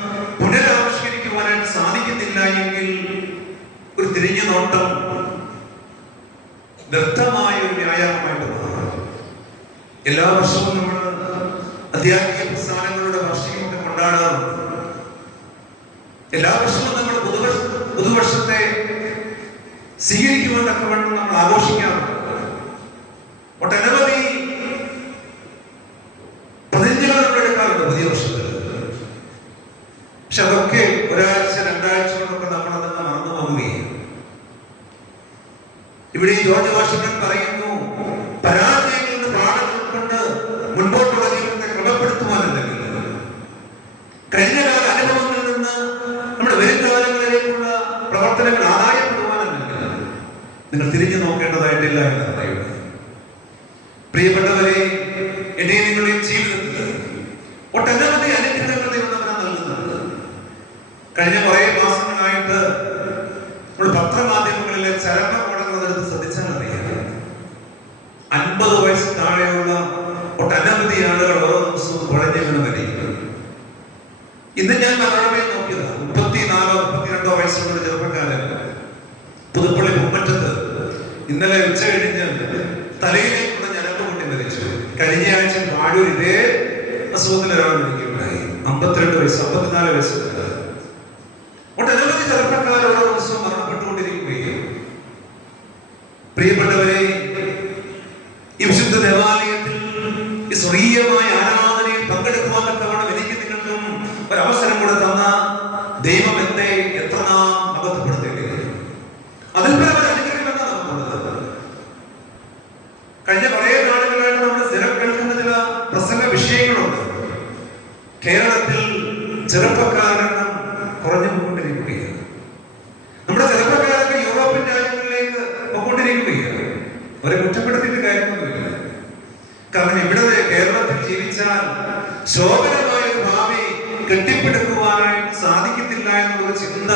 പുനരാവിഷ്കരിക്കുവാനായിട്ട് സാധിക്കുന്നില്ല എങ്കിൽ ഒരു തിരിഞ്ഞു നോട്ടം വ്യക്തമായ ഒരു വ്യായാമമായിട്ട് മാറും. എല്ലാ വർഷവും നമ്മൾ അധ്യാത്മിക പ്രസ്ഥാനങ്ങളുടെ വാർഷികമൊക്കെ കൊണ്ടാടാറുണ്ട്. എല്ലാ വർഷവും നമ്മൾ പുതുവർഷത്തെ സ്വീകരിക്കുവാൻ തക്കവണ്ണം നമ്മൾ ആഘോഷിക്കാറുണ്ട്. ഒട്ടനവധി പ്രതിജ്ഞകൾ നമ്മൾ എടുക്കാറുണ്ട് പുതിയ വർഷത്തിൽ. പക്ഷെ അതൊക്കെ ഒരാഴ്ച രണ്ടാഴ്ച കൊണ്ടൊക്കെ നമ്മളതിൽ നിന്ന് മറന്നു പോവുകയാണ്. ഇവിടെ ഈ ജോർജ് വാഷിംഗ്ടൺ പറയുന്നു, പരാജയങ്ങളിൽ നിന്ന് പാഠം ഉൾക്കൊണ്ട് മുൻപോട്ടുള്ള ജീവിതത്തെ ക്രമപ്പെടുത്തുവാനല്ലെങ്കിൽ കഴിഞ്ഞ കാല അനുഭവങ്ങളിൽ നിന്ന് നമ്മുടെ വരും കാലങ്ങളിലേക്കുള്ള പ്രവർത്തനങ്ങൾ ആദായപ്പെടുവാനല്ലെങ്കിൽ നിങ്ങൾ തിരിഞ്ഞു നോക്കേണ്ടതായിട്ടില്ല എന്ന് പറയുന്നത്. പ്രിയപ്പെട്ടവരെ, എന്നെ നിങ്ങളുടെ ജീവിതത്തിൽ ഒട്ടനവധി അനുഗ്രഹങ്ങൾ ദൈവം നൽകുന്നുണ്ട്. കഴിഞ്ഞ കുറെ മാസങ്ങളായിട്ട് നമ്മൾ പത്രമാധ്യമങ്ങളിലെ ചരമ കോടങ്ങളെടുത്ത് ശ്രദ്ധിച്ചാൽ അറിയാം, 50 വയസ്സ് താഴെയുള്ള ഒട്ടനവധി ആളുകൾ ഓരോ ദിവസവും കുഴഞ്ഞു വീണ് മരിക്കുന്നത്. ഇന്ന് ഞാൻ മനോരമയിൽ നോക്കിയത് 34-32 വയസ്സുള്ള ഒരു ചെറുപ്പക്കാരൻ പുതുപ്പള്ളി പൂമറ്റത്ത് ഇന്നലെ ഉച്ച കഴിഞ്ഞ് തലയിലേക്കുള്ള ഞരമ്പ് പൊട്ടി മരിച്ചു. കഴിഞ്ഞ ആഴ്ച വാഴൂർ ഇതേ അസുഖത്തിൽ ഒരാൾ മരിക്കുകയുണ്ടായി. 52 വയസ്സ് 54 വയസ്സുണ്ട്. ഒട്ടനവധി ചെറുപ്പക്കാർ ഓരോ ദിവസവും മരണപ്പെട്ടുകൊണ്ടിരിക്കുകയും. പ്രിയപ്പെട്ടവരെ, ഈ വിശുദ്ധ ദേവാലയത്തിൽ ഈ സ്വർഗീയമായ ആരാധനയിൽ പങ്കെടുക്കുവാൻ തക്കവണ്ണം എനിക്ക് നിങ്ങൾക്കും ഒരവസരം കൂടെ തന്ന ദൈവം എന്നെ എത്ര നാം അബദ്ധപ്പെടുത്തേണ്ടത്. അതിൽ പല അനുഗ്രഹങ്ങളാണ് നമുക്കുള്ളത്. കഴിഞ്ഞ കുറേ നാളുകളായിട്ട് നമ്മൾ സ്ഥിരം കേൾക്കുന്ന ചില പ്രസംഗ വിഷയങ്ങളുണ്ട്. കേരളത്തിൽ ചെറുപ്പക്കാരുടെ എണ്ണം കുറഞ്ഞു പോയിക്കൊണ്ടിരിക്കുകയാണ്. നമ്മുടെ ചെറുപ്പക്കാരൊക്കെ യൂറോപ്യൻ രാജ്യങ്ങളിലേക്ക് പോയിക്കൊണ്ടിരിക്കുകയാണ്. അവരെ കുറ്റപ്പെടുത്തിയിട്ട് കാര്യമൊന്നുമില്ല. കാരണം ഇവിടെ കേരളത്തിൽ ജീവിച്ചാൽ ശോഭനമായ ഒരു ഭാവി കെട്ടിപ്പടുക്കുവാനായിട്ട് സാധിക്കത്തില്ല എന്നുള്ള ചിന്ത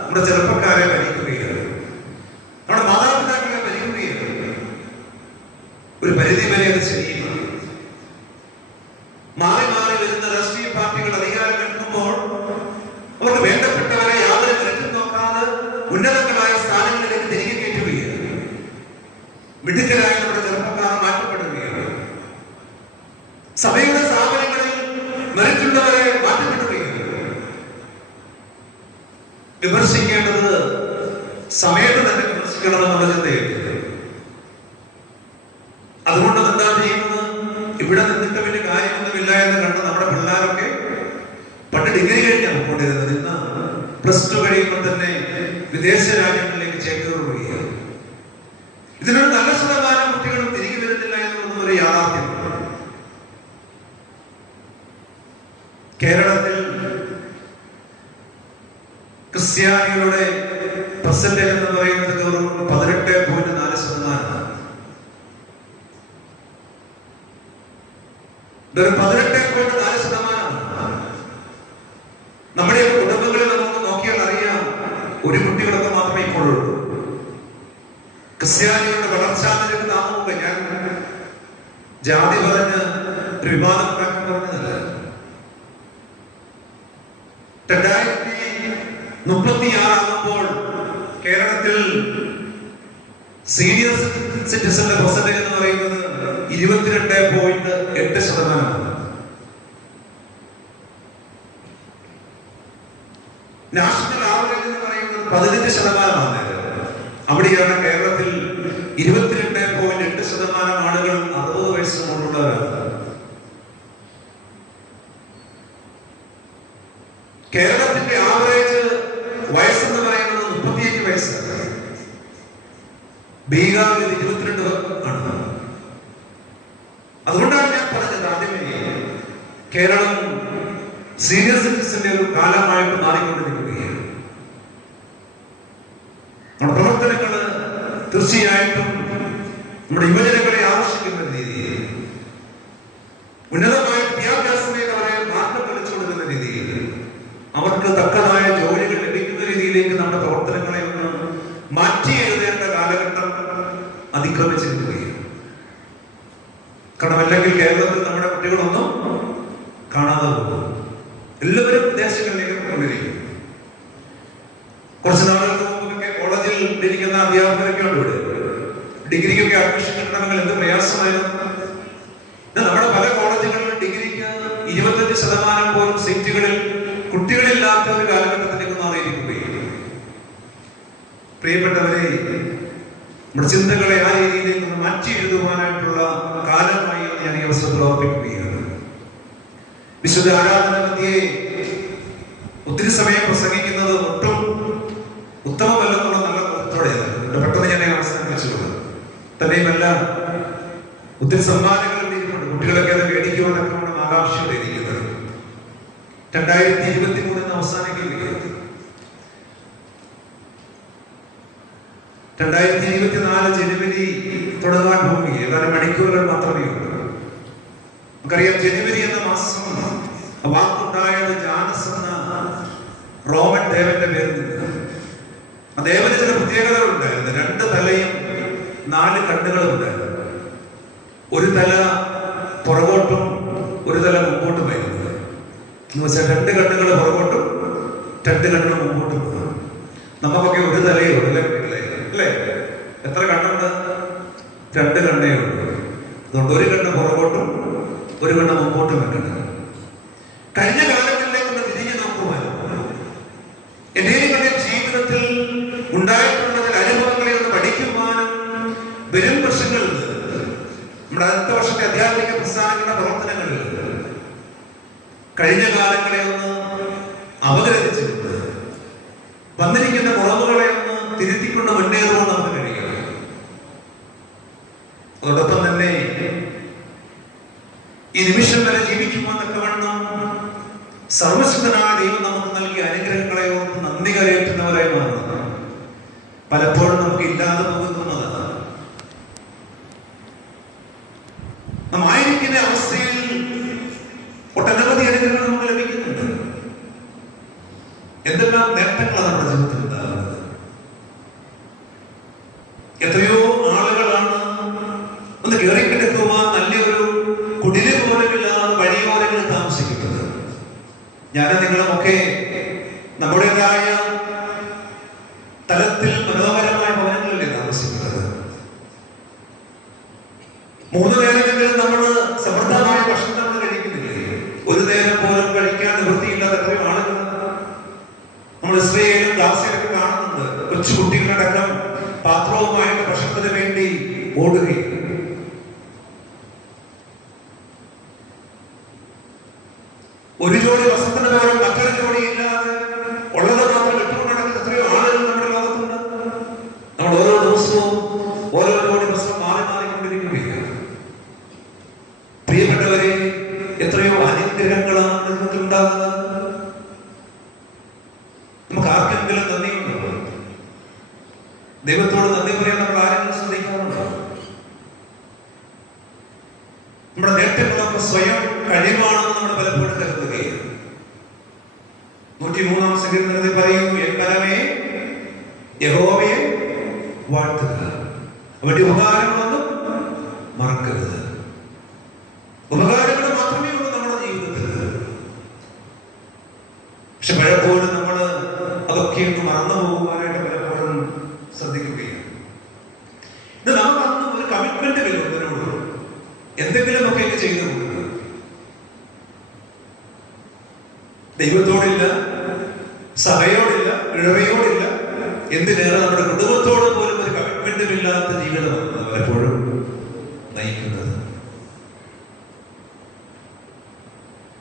നമ്മുടെ ചെറുപ്പക്കാരെ ഭരിക്കുകയാണ്, നമ്മുടെ മാതാപിതാക്കളെ ഭരിക്കുകയാണ്. ഒരു പരിധി വരെ അത് ശരിയാണ്. മാറി മാറി വരുന്ന രാഷ്ട്രീയ പാർട്ടികൾ അധികാരം എടുക്കുമ്പോൾ അവർക്ക് വേണ്ടപ്പെട്ടവരെ യാതൊരു നിരക്കും നോക്കാതെ ഉന്നതങ്ങളായ സ്ഥാനങ്ങളിലേക്ക് തിരികെ കയറ്റുകയാണ്. മിടുക്കരായ നമ്മുടെ ചെറുപ്പക്കാർ മാറ്റപ്പെടുകയാണ്. സഭയുടെ സ്ഥാപനങ്ങളിൽ മെറിറ്റുള്ളവരെ മാറ്റപ്പെടുകയാണ്. വിമർശിക്കേണ്ടത് സമയത്ത് തന്നെ വിമർശിക്കണമെന്നുള്ള ചിന്തയുണ്ട്. അതുകൊണ്ട് എന്താ ചെയ്യുന്നത്? ഇവിടെ നിന്നിട്ട് വലിയ കാര്യമൊന്നുമില്ല എന്ന് കണ്ട് നമ്മുടെ പിള്ളേരൊക്കെ പണ്ട് ഡിഗ്രി കഴിഞ്ഞാൽ പോയിക്കൊണ്ടിരുന്നത് ഇന്ന് +2 കഴിയുമ്പോൾ തന്നെ വിദേശ രാജ്യങ്ങളിലേക്ക് ചേക്കേറുകയാണ്. ഇതിനൊരു നല്ല ശതമാനം കുട്ടികളും തിരികെ വരുന്നില്ല എന്നുള്ളത് ഒരു യാഥാർത്ഥ്യമാണ്. കേരളത്തിൽ ക്രിസ്ത്യാനികളുടെ പെർസെന്റേജ് എന്ന് പറയുന്നത് 18.4%. ഇതൊരു 18.4%. നമ്മുടെ കുടുംബങ്ങളിൽ നമുക്ക് നോക്കിയാൽ അറിയാം, ഒരു കുട്ടികളൊക്കെ മാത്രമേ ഇപ്പോഴുള്ളൂ. ക്രിസ്ത്യാനികളുടെ വളർച്ചാ നിരക്ക് നാമുക ഞാൻ ജാതി പറഞ്ഞ് ഒരു വിവാദം ഉണ്ടാക്കാൻ പറഞ്ഞതല്ല. 2036 ആകുമ്പോൾ കേരളത്തിൽ സീനിയർ സിറ്റിസന്റെ പെർസെന്റേജ് എന്ന് പറയുന്നത് 22.8%. നാഷണൽ ആവറേജ് എന്ന് പറയുന്നത് 15%. അവിടെയാണ് കേരളത്തിൽ 22.8% ആളുകൾ 60 വയസ്സ് മുതലുള്ളവരാണ്. കേരളത്തിന്റെ ആവറേജ് വയസ്സെന്ന് പറയുന്നത് 35 വയസ്സാണ്. ബീഹാറിൽ 22 ആണ്. അതുകൊണ്ടാണ് ഞാൻ പറഞ്ഞത് ആദ്യമേ കേരളം സീനിയർ സിറ്റിസന്റെ ഒരു കാലമായിട്ട് മാറിക്കൊണ്ടിരിക്കുകയാണ്. നമ്മുടെ പ്രവർത്തനങ്ങള് തീർച്ചയായിട്ടും നമ്മുടെ യുവജനങ്ങളെ ആകർഷിക്കുന്ന രീതിയിൽ, ഉന്നതമായ വിദ്യാഭ്യാസത്തിലേക്ക് അവരെ മാർഗം വലിച്ചു കൊടുക്കുന്ന രീതിയിൽ, അവർക്ക് തക്കതായ ജോലികൾ ലഭിക്കുന്ന രീതിയിലേക്ക് നമ്മുടെ പ്രവർത്തനങ്ങളെ ഒന്ന് മാറ്റി എഴുതേണ്ട കാലഘട്ടം അതിക്രമിച്ചിരിക്കുകയാണ്. കാരണം അല്ലെങ്കിൽ കേരളത്തിൽ നമ്മുടെ കുട്ടികളൊന്നും കാണാതെ പോകും. എല്ലാവരും വിദേശങ്ങളിലേക്ക് കൊണ്ടിരിക്കും. കുറച്ച് നാളുകൾക്ക് മുമ്പൊക്കെ കോളേജിൽ ഇരിക്കുന്ന അധ്യാപകരൊക്കെ ഉണ്ട്. ഇവിടെ ഡിഗ്രിക്കൊക്കെ അഡ്മിഷൻ കിട്ടണമെങ്കിൽ എന്ത് പ്രയാസമായിരുന്നു. നമ്മുടെ പല കോളേജുകളിലും ഡിഗ്രിക്ക് 25% പോലും സീറ്റുകളിൽ കുട്ടികളില്ലാത്ത ഒരു കാലഘട്ടത്തിലേക്ക് മാറിയിരിക്കുകയാണ്. പ്രിയപ്പെട്ടവരെ, നമ്മുടെ ചിന്തകളെ ആ രീതിയിലേക്ക് മാറ്റി എഴുതുവാനായിട്ടുള്ള കാലമായി ഞാൻ ഈ അവസരത്തിൽ ഓർമ്മിക്കുകയാണ്. വിശുദ്ധ ആരാധന മധ്യേ ഒത്തിരി സമയം പ്രസംഗിക്കുന്നത് ഒട്ടും ഉത്തമമല്ലെന്നുള്ള നല്ല ബോധത്തോടെയാണ്. പെട്ടെന്ന് ഞാൻ അവസാനിപ്പിച്ചുള്ളത് തന്നെയുമല്ല, ഒത്തിരി സമ്മാനങ്ങൾ ഇരിക്കുന്നുണ്ട്. കുട്ടികളൊക്കെ അത് മേടിക്കുവാനൊക്കെ നമ്മുടെ ആകാംക്ഷയോടെ ഇരിക്കുന്നത്. 2023 അവസാനിക്കുകയാണ്. 2024 ജനുവരി തുടങ്ങാൻ പോവുകയാണ്. ഏതാനും മണിക്കൂറുകൾ മാത്രമേ ഉള്ളൂ. നമുക്കറിയാം, ജനുവരി എന്ന മാസം വാക്കുണ്ടായത് ജാനസ് എന്ന റോമൻ ദേവന്റെ പേരിൽ നിന്ന്. ആ ദേവന് ചില പ്രത്യേകതകൾ ഉണ്ടായിരുന്നു. 2 തലയും 4 കണ്ണുകളും ഉണ്ടായിരുന്നു. ഒരു തല പുറകോട്ടും ഒരു തല മുമ്പോട്ടുമായിരുന്നു. എന്ന് വെച്ചാൽ 2 കണ്ണുകൾ പുറകോട്ടും 2 കണ്ണുകൾ മുമ്പോട്ടും. നമുക്കൊക്കെ ഒരു തലയേ ഉള്ളൂ അല്ലേ? എത്ര കണ്ണുണ്ട്? 2 കണ്ണേ ഉള്ളൂ. അതുകൊണ്ട് ഒരു കണ്ണ് പുറകോട്ടും ഒരു കണ്ണ് മുമ്പോട്ടും വെക്കണം. കഴിഞ്ഞ കാലങ്ങളിലേക്ക് ഒന്ന് തിരിഞ്ഞു നോക്കുവാൻ, എന്തെങ്കിലും ജീവിതത്തിൽ ഉണ്ടായിട്ടുള്ള അനുഭവങ്ങളെ ഒന്ന് പഠിക്കുവാനും വരും വർഷങ്ങളിൽ നമ്മുടെ അടുത്ത വർഷത്തെ അധ്യാത്മിക പ്രസ്ഥാനങ്ങളുടെ പ്രവർത്തനങ്ങളിൽ കഴിഞ്ഞ കാലങ്ങളെ ഒന്ന് അവതരിപ്പിച്ചിട്ടുണ്ട്. വന്നിരിക്കുന്ന കുറവുകളെ ഒന്ന് തിരുത്തിക്കൊണ്ട് മുന്നേറുവാൻ നമുക്ക് കഴിയണം. അതോടൊപ്പം തന്നെ ഈ നിമിഷം വരെ ജീവിക്കുമെന്നൊക്കെ വേണം സർവശക്തനായ ദൈവം നമുക്ക് നൽകിയ അനുഗ്രഹങ്ങളെ ഓർത്ത് നന്ദി കരയേറ്റുന്നവരായി മാറുന്നത് പലപ്പോഴും നമുക്ക് ഇല്ലാതെ പോകുന്നതാണ്. നാം ആയിരിക്കുന്ന അവസ്ഥയിൽ എന്തെല്ലാം നേട്ടങ്ങളാണ് നമ്മുടെ ജീവിതത്തിൽ ഉണ്ടാകുന്നത്. എത്രയോ ആളുകളാണ് ഒന്ന് കയറിക്കിടക്കുവാൻ നല്ലൊരു കുടില് പോലുമില്ലാതെ വഴിയോരങ്ങളിൽ താമസിക്കുന്നത്. ഞാനും നിങ്ങളുമൊക്കെ നമ്മുടേതായ തലത്തിൽ മനോഹരമായ ഭവനങ്ങളിലേ താമസിക്കുന്നത്. 3 നേരമെങ്കിലും നമ്മൾ സമൃദ്ധമായ ഭക്ഷണം നമ്മൾ കഴിക്കുന്നില്ലേ? ഒരു നേരം പോലും കഴിക്കാൻ നിവൃത്തിയില്ലാത്ത എത്രയോ ആളുകൾ നമ്മൾ ഇസ്രയേലും ഗാസയിലൊക്കെ കാണുന്നുണ്ട്. കൊച്ചു കുട്ടികളടക്കം പാത്രവുമായിട്ട് ഭക്ഷണത്തിന് വേണ്ടി ഓടുകയും ഒരു ജോഡി വസ്ത്രത്തിന് പകരം മറ്റൊരു ജോഡി ഇല്ലാതെ ഉള്ളത് മാത്രം ഇട്ടുകൊണ്ട് നടക്കുന്ന എത്രയോ ആളുകൾ നമ്മുടെ ലോകത്തുണ്ട്. നമ്മൾ ഓരോ ദിവസവും ഓരോ ജോഡി വസ്ത്രം മാറി മാറിക്കൊണ്ടിരിക്കുകയാണ്. പ്രിയപ്പെട്ടവരെ, എത്രയോ അനുഗ്രഹങ്ങളാണ് നിങ്ങൾക്ക് ഉണ്ടാകുന്നത്. നമുക്ക് ആർക്കെങ്കിലും നന്ദിയുണ്ടോ? ദൈവത്തോട് നന്ദി പറയാൻ നമ്മൾ ആരെങ്കിലും ശ്രദ്ധിക്കാറുണ്ടോ? നമ്മുടെ നേട്ടങ്ങളൊക്കെ സ്വയം കഴിവാണെന്ന് നമ്മൾ പലപ്പോഴും കരുതുകയാണ്. 103-ാം സങ്കീർത്തനത്തിൽ പറയുന്നു, എൻ മനമേ യഹോവയെ വാഴ്ത്തുക, അവന്റെ ഉപകാരങ്ങളൊന്നും മറക്കരുത്. ഉപകാരങ്ങൾ മാത്രമേ ഉള്ളൂ നമ്മുടെ ജീവിതത്തിൽ. പക്ഷെ പലപ്പോഴും നമ്മൾ അതൊക്കെ ഒന്ന് മറന്നു പോകുവാനായിട്ട് പലപ്പോഴും ശ്രദ്ധിക്കുകയാണ്. ഇത് നമുക്ക് അന്ന് ഒരു കമ്മിറ്റ്മെന്റ് വരും ഇതിനോട്, എന്തെങ്കിലുമൊക്കെ ചെയ്തു കൊടുക്കുക. ദൈവത്തോടില്ല, സഭയോടില്ല, ഇഴവയോടില്ല, എന്തിനേറെ നമ്മുടെ കുടുംബത്തോട് പോലും ഒരു കമ്മിറ്റ്മെന്റും ഇല്ലാത്ത ജീവിതമാണ് പലപ്പോഴും നയിക്കുന്നത്.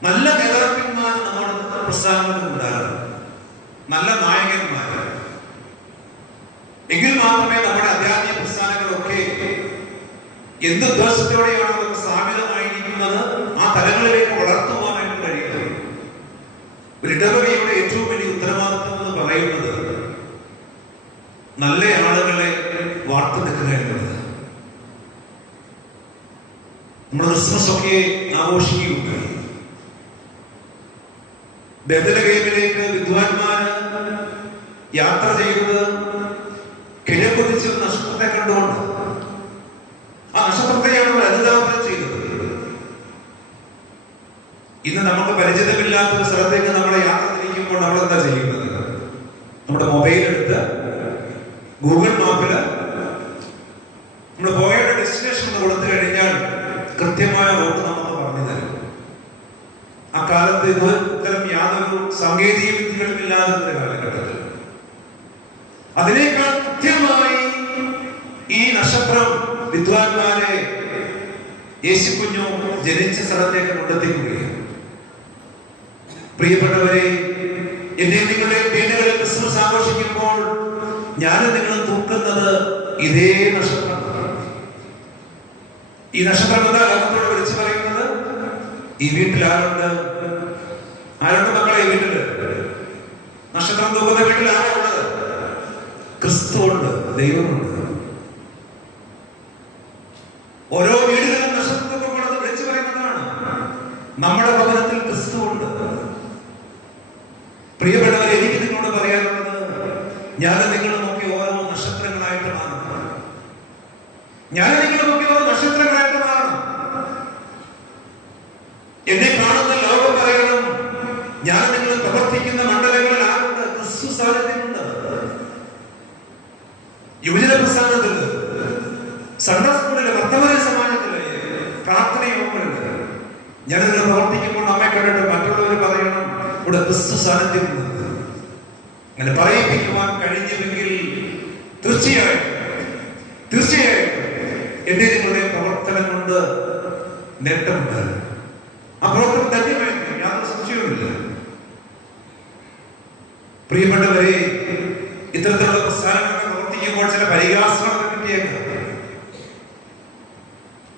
നല്ല നേതാക്കന്മാർ നമ്മുടെ പ്രസ്ഥാനത്തിൽ ഉണ്ടാകണം, നല്ല നായകന്മാർ. എങ്കിൽ മാത്രമേ നമ്മുടെ ആധ്യാത്മിക പ്രസ്ഥാനങ്ങളൊക്കെ എന്ത് ഉദ്ദേശത്തോടെയാണ് നമുക്ക് സ്ഥാപിതമായിരിക്കുന്നത് ആ തലങ്ങളിലേക്ക് വളർത്തുവാനായിട്ട് കഴിയുന്നത്. ഒരു ഇടവകയുടെ ഏറ്റവും വലിയ ഉത്തരവാദിത്വം എന്ന് പറയുന്നത് നല്ല ആളുകളെ വാർത്തെടുക്കുക എന്നുള്ളത്. നമ്മൾ ക്രിസ്മസ് ഒക്കെ ആഘോഷിക്കുകയുണ്ടായി. ബെത്ലഹേമിലേക്ക് വിദ്വാൻമാര് യാത്ര ചെയ്തത് കിഴക്കുതിച്ച് നക്ഷത്രത്തെ കണ്ടുകൊണ്ട്. ആ നക്ഷത്രത്തെയാണ് അവർ അനുധാവനം ചെയ്തത്. ഇന്ന് നമുക്ക് പരിചിതമില്ലാത്ത ഒരു സ്ഥലത്തേക്ക് നമ്മളെ യാത്ര തിരിക്കുമ്പോൾ നമ്മൾ എന്താ ചെയ്യുന്നത്? നമ്മുടെ മൊബൈൽ എടുത്ത് ഗൂഗിൾ മാപ്പില് നമ്മൾ പോയ ഡെസ്റ്റിനേഷൻ ഒന്ന് കൊടുത്തു കഴിഞ്ഞാൽ കൃത്യമായ റൂട്ട് നമുക്ക് പറഞ്ഞു തരും. ആ കാലത്ത് ഇത് ഇത്തരം യാതൊരു സാങ്കേതിക വിദ്യകളും ഇല്ലാത്ത കാലഘട്ടത്തിൽ അതിനേക്കാൾ കൃത്യമായി ഈ നക്ഷത്രം വിദ്വാൻമാരെ യേശുക്കുഞ്ഞു ജനിച്ച സ്ഥലത്തേക്ക് കൊണ്ടെത്തിക്കുകയാണ്. പ്രിയപ്പെട്ടവരെ, എന്നെ നിങ്ങളുടെ വീടുകളിൽ ക്രിസ്മസ് ആഘോഷിക്കുമ്പോൾ ഞാനും നിങ്ങളും തൂക്കുന്നത് ഇതേ നക്ഷത്രമാണ്. ഈ നക്ഷത്രം എന്താ ലോകത്തോട് വിളിച്ചു പറയുന്നത്? ഈ വീട്ടിൽ ആരുണ്ട്? ആരുണ്ട് മക്കളെ ഈ വീട്ടില്? നക്ഷത്രം തൂക്കുന്ന വീട്ടിൽ ആരുള്ളത്? ക്രിസ്തു ഉണ്ട്, ദൈവമുണ്ട്. ഓരോ വീടുകളും നക്ഷത്രത്തെ കൊണ്ടത് വിളിച്ചു പറയുന്നതാണ്. നമ്മുടെ ഭവനത്തിൽ ക്രിസ്തു ഉണ്ട്. പ്രിയപ്പെട്ടവരെ, എനിക്ക് നിങ്ങളോട് പറയാനുള്ളത്, ഞാൻ നിങ്ങളുമൊക്കെ ഓരോ നക്ഷത്രങ്ങളായിട്ട് മാറണം. ഞാൻ നിങ്ങളുമൊക്കെ ഓരോ നക്ഷത്രങ്ങളായിട്ട് മാറണം. എന്നെ കാണുന്ന ലോകം പറയണം, ഞാൻ നിങ്ങൾ പ്രവർത്തിക്കുന്ന മണ്ഡലങ്ങളിൽ ആരുണ്ട്? ക്രിസ്തു സാന്നിധ്യമുണ്ട്. യുവജന പ്രസ്ഥാനത്തില്, സൺഡേ സ്കൂളില്, വർത്തമാന സമാജത്തില്, പ്രാർത്ഥനയോടുണ്ട്. ഞാൻ നിങ്ങൾ പ്രവർത്തിക്കുമ്പോൾ നമ്മെ കണ്ടിട്ട് മറ്റുള്ളവർ പറയണം, ഇവിടെ ക്രിസ്തു സാന്നിധ്യമുണ്ട്. അങ്ങനെ പറയിപ്പിക്കുവാൻ കഴിഞ്ഞുവെങ്കിൽ തീർച്ചയായും എന്റെ നിങ്ങളുടെ പ്രവർത്തനം കൊണ്ട് നേട്ടമുണ്ട്. ആ പ്രവർത്തനം ധന്യമായിരിക്കും, യാതൊരു സംശയവുമില്ല. പ്രിയപ്പെട്ടവരെ, ഇത്തരത്തിലുള്ള പ്രസ്ഥാനങ്ങളൊക്കെ പ്രവർത്തിക്കുമ്പോൾ ചില പരിഹാസങ്ങളൊക്കെ കിട്ടിയേക്കാം.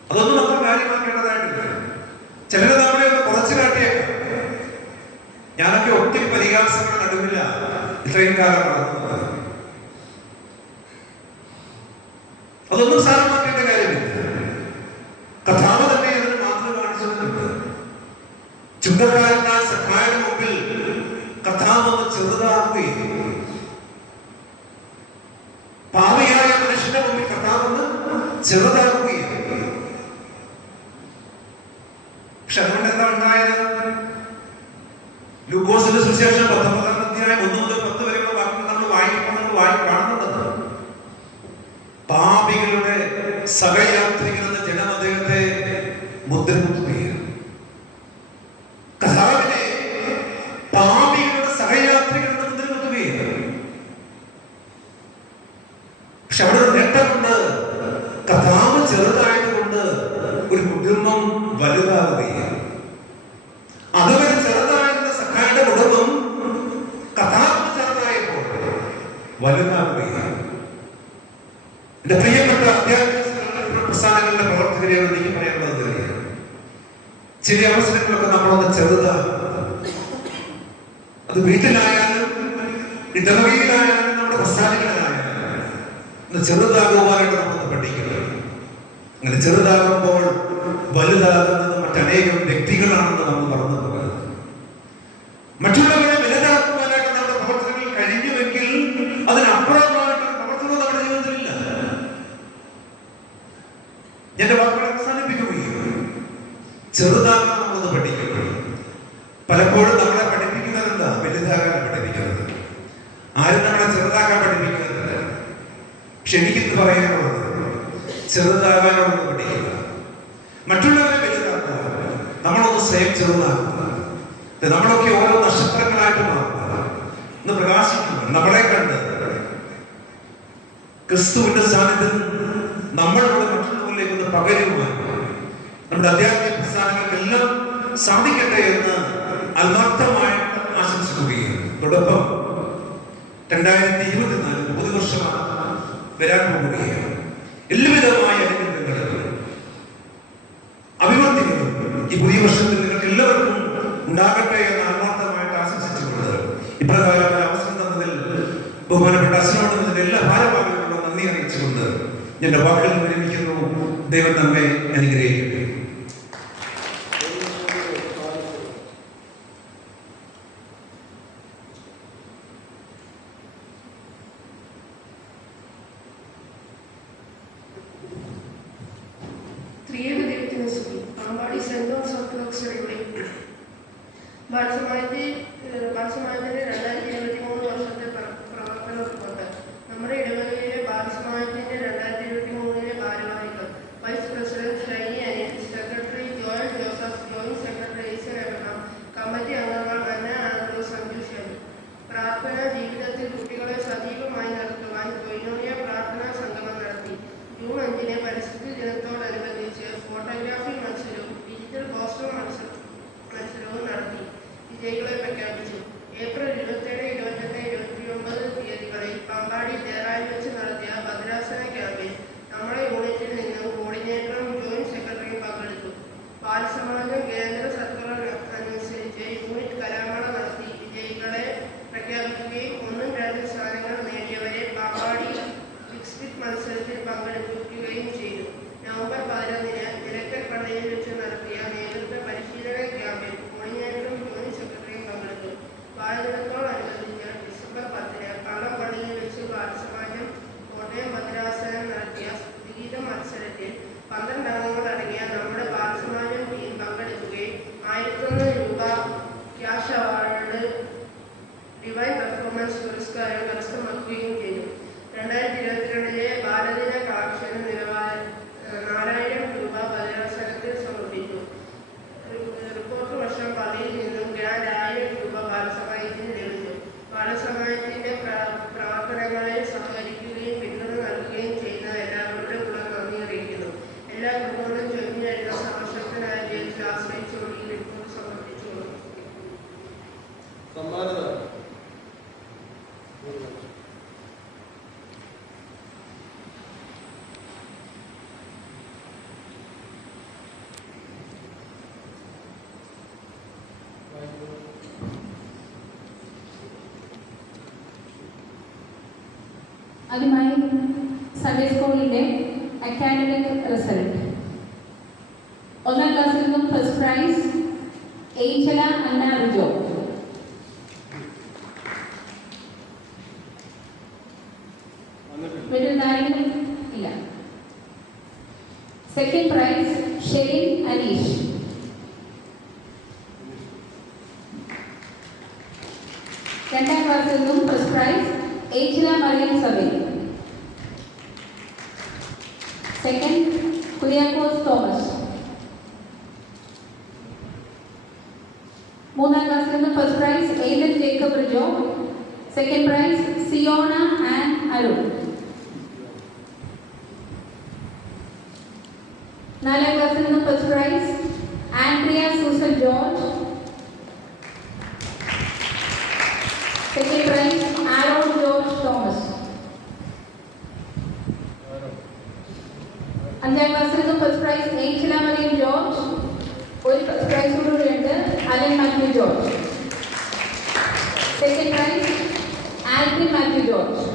അതൊന്നും നമ്മൾ കാര്യമാക്കേണ്ടതായിട്ടില്ല. ചിലര് നമ്മളെ ഒന്ന് കുറച്ചു കാട്ടിയേക്കാം. ഞാനൊക്കെ ഒത്തിരി പരിഹാസങ്ങൾ നടുവില്ല ഇത്രയും കാലം നടന്നത്. അതൊന്നും സാരമാക്കേണ്ട കാര്യമില്ല. കഥാവ് തന്നെ അതിന് മാതൃക കാണിച്ചിട്ടുണ്ട്. ചുങ്കക്കാരനായ സഖായുടെ മുമ്പിൽ കഥാവ് ഒന്ന് ചെറുതാക്കി ചെറുതാകുകയാണ്. പക്ഷെ അതുകൊണ്ട് എന്താ ഉണ്ടായത്? ലൂക്കോസിന്റെ സുവിശേഷം 19-ാം അധ്യായം 1 മുതൽ 10 വരെയുള്ള വാക്കുകൾ നമ്മൾ കാണുന്നത് പാപികളുടെ സഹയാത്രികൻ എന്ന ജനം അദ്ദേഹത്തെ മുദ്രകുത്തുകയാണ്. കർത്താവിനെ പാപികളുടെ സഹയാത്രികൻ എന്ന് മുദ്രകുത്തുകയാണ്. പക്ഷെ അവിടെ ഒരു നേട്ടമുണ്ട്. കർത്താവ് ചെറുതായതുകൊണ്ട് ഒരു കുടുംബം വലുതാവുകയാണ്. അതുവരെ ചെറുതായിരുന്ന സഖായുടെ കുടുംബം കർത്താവ് ചെറുതായപ്പോൾ വലുതാവുകയാണ്. എന്റെ പ്രിയപ്പെട്ട അധ്യാത്മിക പ്രസ്ഥാനങ്ങളുടെ പ്രവർത്തകരെയാണ് എനിക്ക് പറയാനുള്ളത്. ചില അവസരങ്ങളൊക്കെ നമ്മളൊന്ന് ചെറുതാകും. അത് വീട്ടിലായാലും ഇടവകയിലായാലും നമ്മുടെ പ്രസ്ഥാനങ്ങളിലായാലും ഒന്ന് ചെറുതാകുവാനായിട്ട് നമ്മളൊന്ന് പഠിക്കുന്നത്. അങ്ങനെ ചെറുതാകുമ്പോൾ വലുതാകുന്നത് മറ്റനേകം വ്യക്തികളാണെന്ന് നമ്മൾ മറന്നു പോകുന്നത്. മറ്റുള്ളവരെ വലുതാക്കുവാനായിട്ട് നമ്മുടെ പ്രവർത്തനങ്ങൾ കഴിഞ്ഞുവെങ്കിൽ അതിനപ്പുറമായിട്ടൊരു പ്രവർത്തനം നമ്മുടെ ജീവിതത്തിലില്ല. എന്റെ വാക്കുകൾ അവസാനിപ്പിക്കുകയാണ്. ചെറുതാകാൻ നമ്മളൊന്ന് പഠിക്കണം. പലപ്പോഴും നമ്മളെ പഠിപ്പിക്കുന്നത് എന്താ? വലുതാകാൻ പഠിപ്പിക്കുന്നത്. ആരും നമ്മളെ ചെറുതാക്കാൻ പഠിപ്പിക്കുന്നില്ല. പക്ഷെ എനിക്കിന്ന് പറയാനുള്ളത് ചെറുതാകാനൊന്ന് പഠിക്കുക. മറ്റുള്ളവരെ വലുതാക്കുക. നമ്മളൊന്ന് സ്വയം ചെറുതാക്കുക. നമ്മളൊക്കെ ഓരോ നക്ഷത്രങ്ങളായിട്ട് മാറുക, ഒന്ന് പ്രകാശിക്കുക. നമ്മളെ കണ്ട് ക്രിസ്തുവിന്റെ സാന്നിധ്യം നമ്മളുടെ മറ്റുള്ളവരിലേക്ക് ഒന്ന് പകരുവാൻ നമ്മുടെ അധ്യാത്മിക പ്രസ്ഥാനങ്ങൾക്കെല്ലാം സാധിക്കട്ടെ എന്ന് ആത്മാർത്ഥമായിട്ട് ആശംസിക്കുകയാണ്. തുടക്കം 2024 പുതുവർഷമാണ് വരാൻ പോവുകയാണ്. എല്ലാവിധമായ അനുഗ്രഹങ്ങളും അഭിവൃദ്ധികളും ഈ പുതിയ വർഷത്തിൽ നിങ്ങൾക്ക് എല്ലാവർക്കും ഉണ്ടാകട്ടെ എന്ന് ആത്മാർത്ഥമായിട്ട് ആശംസിച്ചുകൊണ്ട് ഇപ്രകാരം അവസരം തന്നതിൽ ബഹുമാനപ്പെട്ട അച്ഛനോടും ഇതിന്റെ എല്ലാ ഭാരവാഹികളോടും നന്ദി അറിയിച്ചുകൊണ്ട് എന്റെ വാക്കുകൾ വിരമിക്കുന്നു. ദൈവം നമ്മെ അനുഗ്രഹിക്കട്ടെ. ബാലസമാജത്തിന്റെ 2023 വർഷത്തെ പ്രവർത്തന റിപ്പോർട്ട്. നമ്മുടെ ഇടവകയിലെ ബാലസമാജത്തിന്റെ 2023 ഭാരവാഹികൾ: vice president Shiny Anil, secretary Joel Joseph, joint secretary Esan Abraham, committee അംഗങ്ങൾ അന്ന ആൻഡ്രൂസ്, അഞ്ചു ഷെബി. പ്രാർത്ഥന ജീവിതത്തിൽ കുട്ടികളെ സജീവമായി നടത്തുവാൻ കൊയിനോണിയ പ്രാർത്ഥനാ സംഗമം നടത്തി. ജൂൺ 5 പരിസ്ഥിതി ദിനത്തോടനുബന്ധിച്ച് ഫോട്ടോഗ്രാഫി മത്സരവും ഡിജിറ്റൽ പോസ്റ്റർ മത്സരവും നടത്തി. വിജയികളെ പ്രഖ്യാപിച്ചു. ഏപ്രിൽ 27, 28, 29 തീയതികളിൽ പാമ്പാടി തേറായി വെച്ച് നടത്തിയ ഭദ്രാസന ക്യാമ്പിൽ നമ്മുടെ യൂണിറ്റിൽ നിന്നും കോർഡിനേറ്ററും ജോയിന്റ് സെക്രട്ടറിയും പങ്കെടുത്തു. ബാലസമാജം കേന്ദ്ര സർക്കുലർ അനുസരിച്ച് യൂണിറ്റ് കലാമേള നടത്തി വിജയികളെ പ്രഖ്യാപിക്കുകയും 1, 2 സ്ഥാനങ്ങൾ നേടിയവരെ പാമ്പാടി ഫിക്സ്ഡ് മത്സരത്തിൽ പങ്കെടുപ്പിക്കുകയും ചെയ്തു. നവംബർ 11 നിലക്കൽ പള്ളിയിൽ വെച്ച് നടത്തിയ നേതൃത്വ പരിശീലന ക്യാമ്പിൽ കോർഡിനേറ്ററും ജോയിന്റ് സെക്രട്ടറിയും പങ്കെടുത്തു. ബാലദിനത്തോടനുബന്ധിച്ച് ഡിസംബർ 10 കള്ളപ്പള്ളിയിൽ വെച്ച് ബാലസമാജം കോട്ടയം ഭദ്രാസനം നടത്തിയ സ്തുതിഗീത മത്സരത്തിൽ 12 അംഗങ്ങളടങ്ങിയ നമ്മുടെ ബാലസമാജം ടീം പങ്കെടുക്കുകയും 1001 രൂപ ക്യാഷ് അവാർഡ്, ഡിവൈൻ പെർഫോമൻസ് പുരസ്കാരം കരസ്ഥമാക്കുകയും ചെയ്തു. 2022 ബാലദിന കളക്ഷൻ നിലവാരം 4000 രൂപ ഭദ്രാസനത്തിൽ സമർപ്പിച്ചു. റിപ്പോർട്ട് വർഷം പള്ളിയിൽ നിന്നും ഗ്രാൻഡ് 1000 രൂപ ബാലസമാജത്തിന് ലഭിച്ചു. ബാലസമാജത്തിന്റെ പ്രവർത്തനങ്ങളിൽ സഹകരിക്കുകയും പിന്തുണ നൽകുകയും ചെയ്യുന്ന എല്ലാവരുടെ കൂടെ നന്ദി അറിയിക്കുന്നു. എല്ലാ കുടുംബങ്ങളും ചൊല്ലി വരുന്ന സർവശക്തനായ ദൈവത്തിൽ ആശ്രയിച്ചുകൊണ്ട് ഈ റിപ്പോർട്ട് സമർപ്പിച്ചു. ആദ്യമായി സൺഡേ സ്കൂളിന്റെ അക്കാഡമിക് റിസൾട്ട്. 1ാം ക്ലാസ്സിൽ നിന്നും first prize Angela Anna Rijo. ബിരുദധാരികൾ ഇല്ല. Second prize, Sherin Anish. രണ്ടാം ക്ലാസ്സിൽ നിന്നും first prize Echila Mariam Sabin. Second, Kuriakose Thomas. മൂന്നാം ക്ലാസ്സിൽ നിന്നും first prize Ethan Jacob Rijo. Second prize Siona and Arun. നാലാം ക്ലാസ്സിൽ നിന്നും first prize Andrea Susan George. Second prize Aaron George Thomas. അഞ്ചാം ക്ലാസ്സിൽ നിന്നും first prize Echila Mariam George. ഒരു ഫസ്റ്റ് പ്രൈസ് കൂടിയുണ്ട്, Alan Mathew George. Second prize Alvin Mathew George.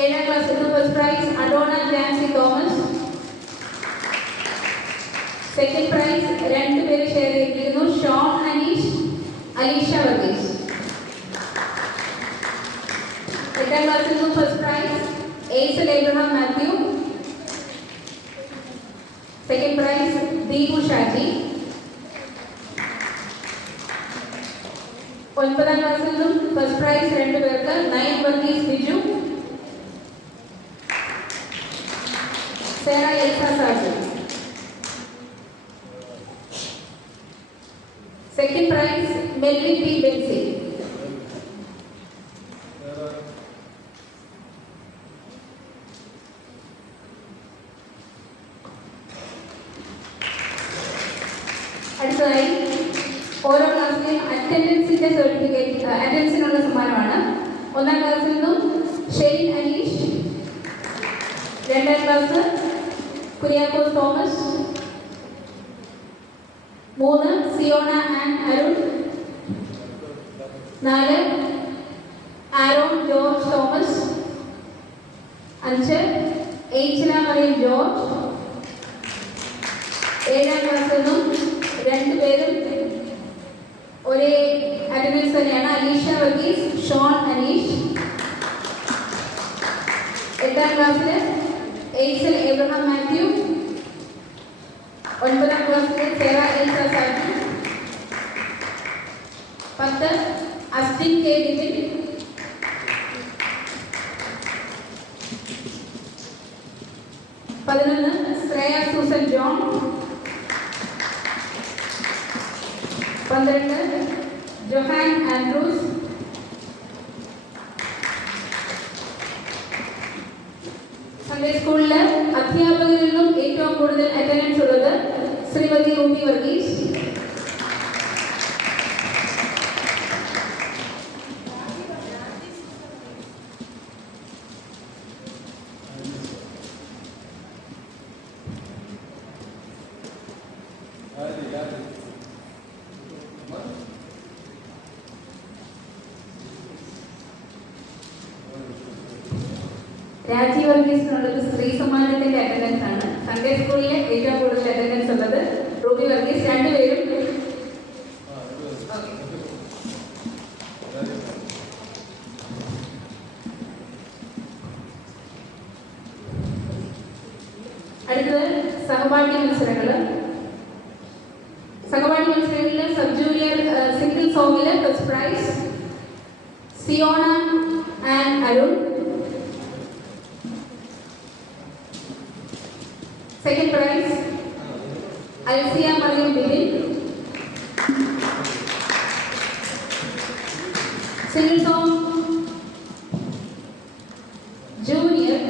ഏഴാം ക്ലാസ്സിൽ നിന്നും first prize Adona Jancy Thomas. Second prize രണ്ടുപേര് ഷെയർ ചെയ്തിരിക്കുന്നു, ഷോൺ അനീഷ്, അലീഷ വർഗീസ്. എട്ടാം ക്ലാസ്സിൽ നിന്നും first prize Esal Abraham Mathew. Second prize Deepu Shaji. ഒൻപതാം ക്ലാസ്സിൽ നിന്നും ഫസ്റ്റ് പ്രൈസ് രണ്ടുപേർക്ക്, Nayan Varghese Biju, Sera Elsa Saju. Second prize Melvin P Bency. അടുത്തതായി ഓരോ ക്ലാസ്സിലെയും അറ്റൻഡൻസിന്റെ സർട്ടിഫിക്കറ്റ്, അറ്റൻഡൻസിനുള്ള സമ്മാനമാണ്. ഒന്നാം ക്ലാസ്സിൽ നിന്നും ഷെരിൻ അനീഷ്. രണ്ടാം class Kuriakose Thomas. 3 Siona and Arun. 4 Aaron George Thomas. 5 Echila Mariam George. 7ആം ക്ലാസ്സിൽ നിന്നും രണ്ടുപേരും ഒരേ അറ്റൻഡൻസ് തന്നെയാണ്, അലീഷ വർഗീസ്, ഷോൺ അനീഷ്. 8ആം ക്ലാസ്സിൽ ഏസൽ എബ്രഹാം മാത്യു. 9ആം ക്ലാസ്സിൽ Sera Elsa Saju. 10 Austin K Divin. 11 Shreya Susan John. 12 Johan Andrews. 'Sunday സ്കൂളിൽ അധ്യാപകരിൽ നിന്നും ഏറ്റവും കൂടുതൽ അറ്റൻഡൻസ് ഉള്ളത് ശ്രീമതി റൂബി വർഗീസ്. രാജി വർഗീസിനുള്ളത് സ്ത്രീ സമ്മാനത്തിന്റെ അറ്റൻഡൻസ് ആണ്. സൺഡേ സ്കൂളിലെ ഏറ്റവും കൂടുതൽ അറ്റൻഡൻസ് ഉള്ളത് റൂബി വർഗീസ്. രണ്ടുപേരും അടുത്തത് സഹപാഠ്യ മത്സരങ്ങൾ. സഹപാഠ്യ മത്സരങ്ങളിൽ സബ് ജൂനിയർ സിംഗിൾ സോങ്ങില് first prize Siona and Arun. Second prize Alsiya Mariam Bibin. Single song junior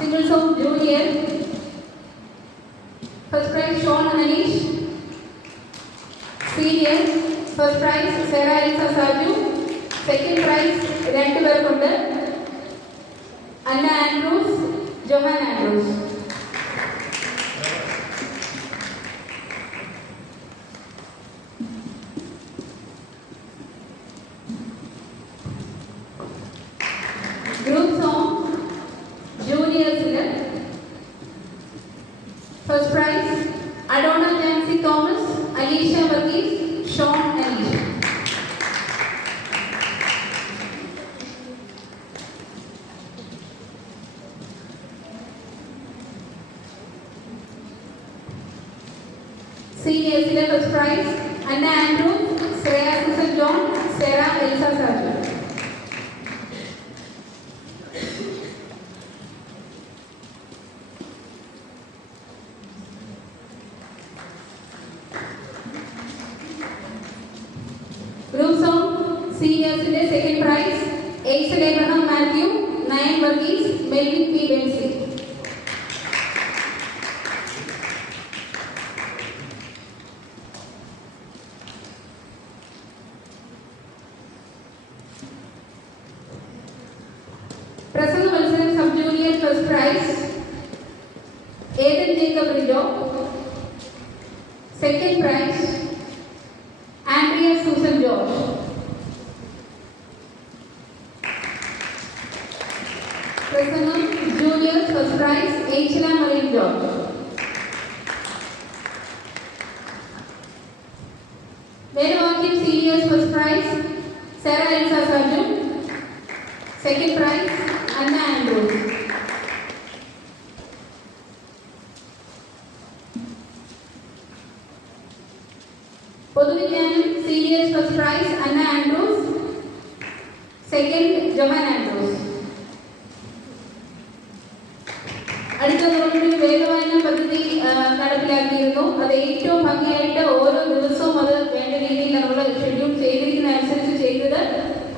Single song junior. First prize Sean Anish. Senior. First prize Sarah Elsa Saju. Second prize രണ്ട് പേർക്കുണ്ട്, Anna Andrews, Johan Andrews. Group song Seniors first prize Anna Andrews, Shreya Susan John, Sarah Elsa Saju. Group song Seniors second prize Aisel Abraham Matthew, Nayan Varghese, Melvin P. Bensi. Prasanna Valsaram Sub-Junior first prize Aiden Jacob Rido. Second prize Andrea Susan George. Prasanna Juniors first prize Angela Marine George. Venuvakyam Seniors first prize Sarah Elsa Saju. Second prize Anna Andrews. Poduvijnanam Seniors first prize Anna Andrews. Second Johan Andrews. അടുത്ത നമ്മുടെ വേദവായന പദ്ധതി നടപ്പിലാക്കിയിരുന്നു. അത് ഏറ്റവും ഭംഗിയായിട്ട് ഓരോ ദിവസവും അത് വേണ്ട രീതിയിൽ നമ്മൾ ഷെഡ്യൂൾ ചെയ്തിരിക്കുന്ന അനുസരിച്ച് ചെയ്തത്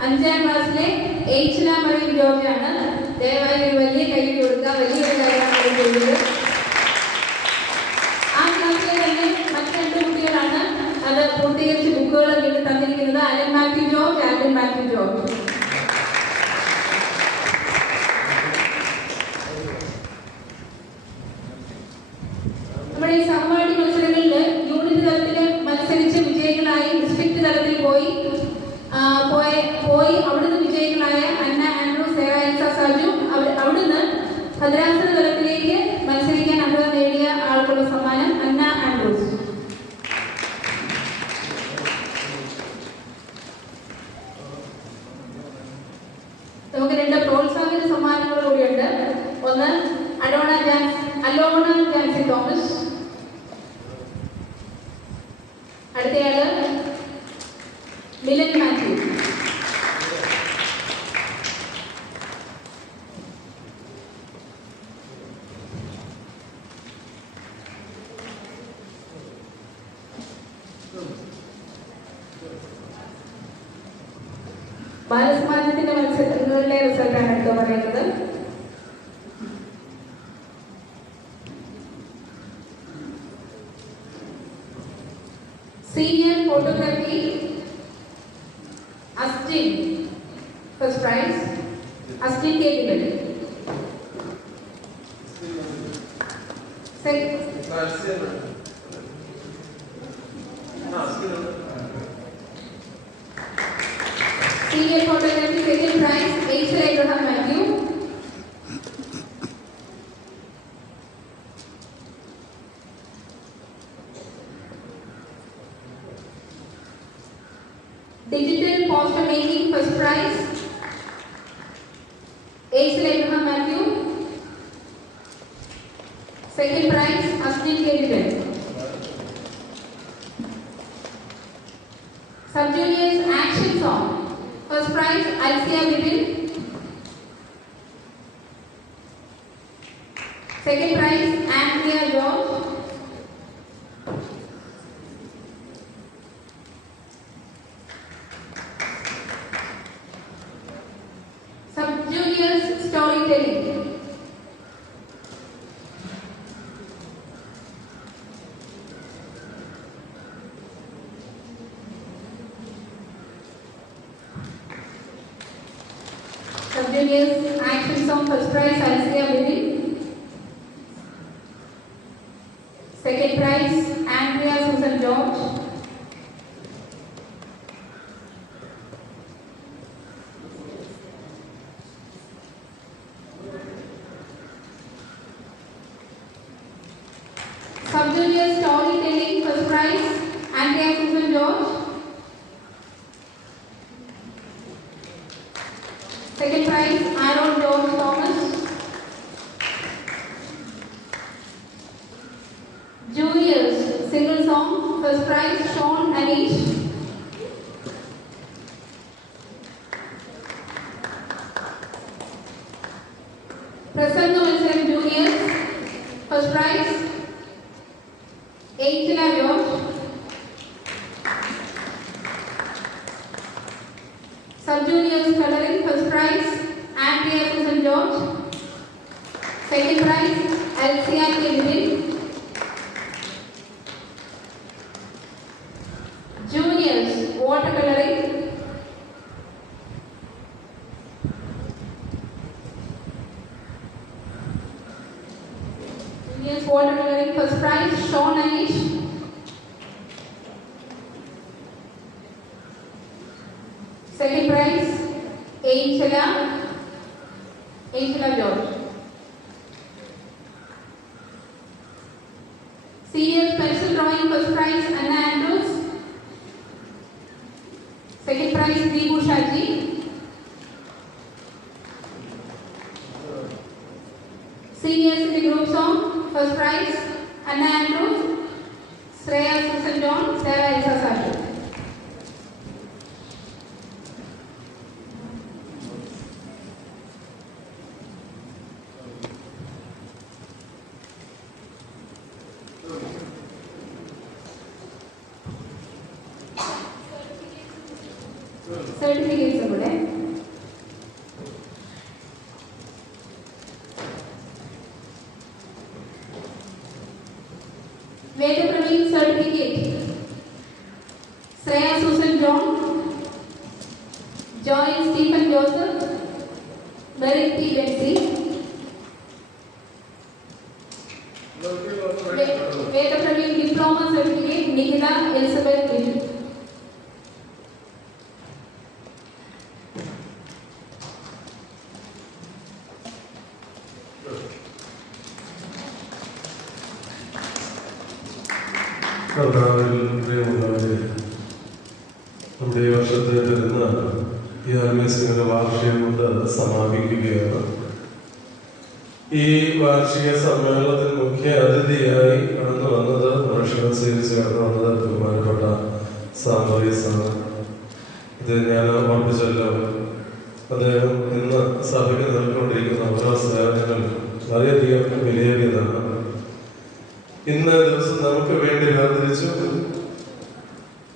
5ാം ക്ലാസ്സിലെ ഏഞ്ചല മറിയം ജോർജ് ആണ്. ദയവായി ഒരു വലിയ കൈ കൊടുക്കുക. വലിയൊരു കാര്യമാണ് ചെയ്തത്. ആ ക്ലാസ്സിലെ തന്നെ മറ്റു 2 കുട്ടികളാണ് അത് പൂർത്തീകരിച്ച് ബുക്കുകൾ വീണ്ടും തന്നിരിക്കുന്നത്. അലൻ മാത്യു ജോർജ്, ആൽവിൻ മാത്യു ജോർജ്. നമ്മുടെ ഈ സഹപാഠി മത്സരങ്ങളിൽ യൂണിറ്റ് തലത്തിൽ മത്സരിച്ച് വിജയികളായി ഡിസ്ട്രിക്ട് തലത്തിൽ പോയി അവിടുന്ന് വിജയികളായ അന്ന ആൻഡ്രൂ, സേറ എൽസ സാജു, അവിടുന്ന് ഭദ്രാസന തലത്തിലേക്ക് മത്സരിക്കാൻ അർഹത നേടിയ ആളുകളുടെ സമ്മാനം അന്ന ആൻഡ്രൂസ്. നമുക്ക് 2 പ്രോത്സാഹന സമ്മാനങ്ങൾ കൂടിയുണ്ട്. ഒന്ന് അലോണ ജാൻസി തോമസ്. അടുത്തയാള് മിലൻ മാത്യു. ബാലസമാജത്തിന്റെ മത്സരങ്ങളുടെ റിസൾട്ടാണ് എടുത്തു പറയുന്നത്. Senior photography Astin first prize Astin Ketil. Senior photography second prize Aisel Abraham Matthew. Digital poster making first prize Aisel Abraham Matthew. Second prize Astin Ketil. Sub-Juniors action song first prize Alcia Bibin. Second prize Andrea George. Sub-Juniors storytelling. Sub-Juniors action song first prize Alcia Bibin. Second prize Andrea Susan George. Sub-Junior storytelling first prize Andrea Susan George. Second prize Aaron George Thomas. Juniors single song first prize Sean Anish. Prasanna Malsaram Juniors, first prize Angela George. Sub-juniors coloring, first prize Andrea Susan George. Second prize Alcia Kevin. Juniors watercoloring. Juniors watercoloring, first prize Sean Anish. Second prize Angela George. Seniors pencil drawing, first prize Anna Andrews. Second prize Deepu Shaji. Seniors in the group song, first prize Anna Andrews, Shreya Susan John, Sarah Elsa Saju. Certificates കൂടെ Vedapraveen certificate Shreya Susan John, Joel Stephen Joseph, Merit P. Betsy. Vedapraveen diploma certificate Nikita Elizabeth Bill. നമ്മുടെ ഈ വർഷത്തെ വരുന്ന ഈ ആർമീസിന്റെ വാർഷികം കൊണ്ട് സമാപിക്കുകയാണ്. ഈ വാർഷിക സമ്മേളനത്തിൽ മുഖ്യ അതിഥിയായി കടന്നു വന്നത് മനുഷ്യസേവിച്ച് കടന്നു വന്നത് ബഹുമാനപ്പെട്ട സാമറിയസാണ്. ഇത് ഞാൻ ഓർമ്മിച്ചല്ലോ. അദ്ദേഹം ഇന്ന് സഭയ്ക്ക് നൽകിക്കൊണ്ടിരിക്കുന്ന ഓരോ സേവനങ്ങൾ വളരെയധികം വിലയേറിയതാണ്. ഇന്ന് ദിവസം നമുക്ക് വേണ്ടി വേർതിരിച്ചു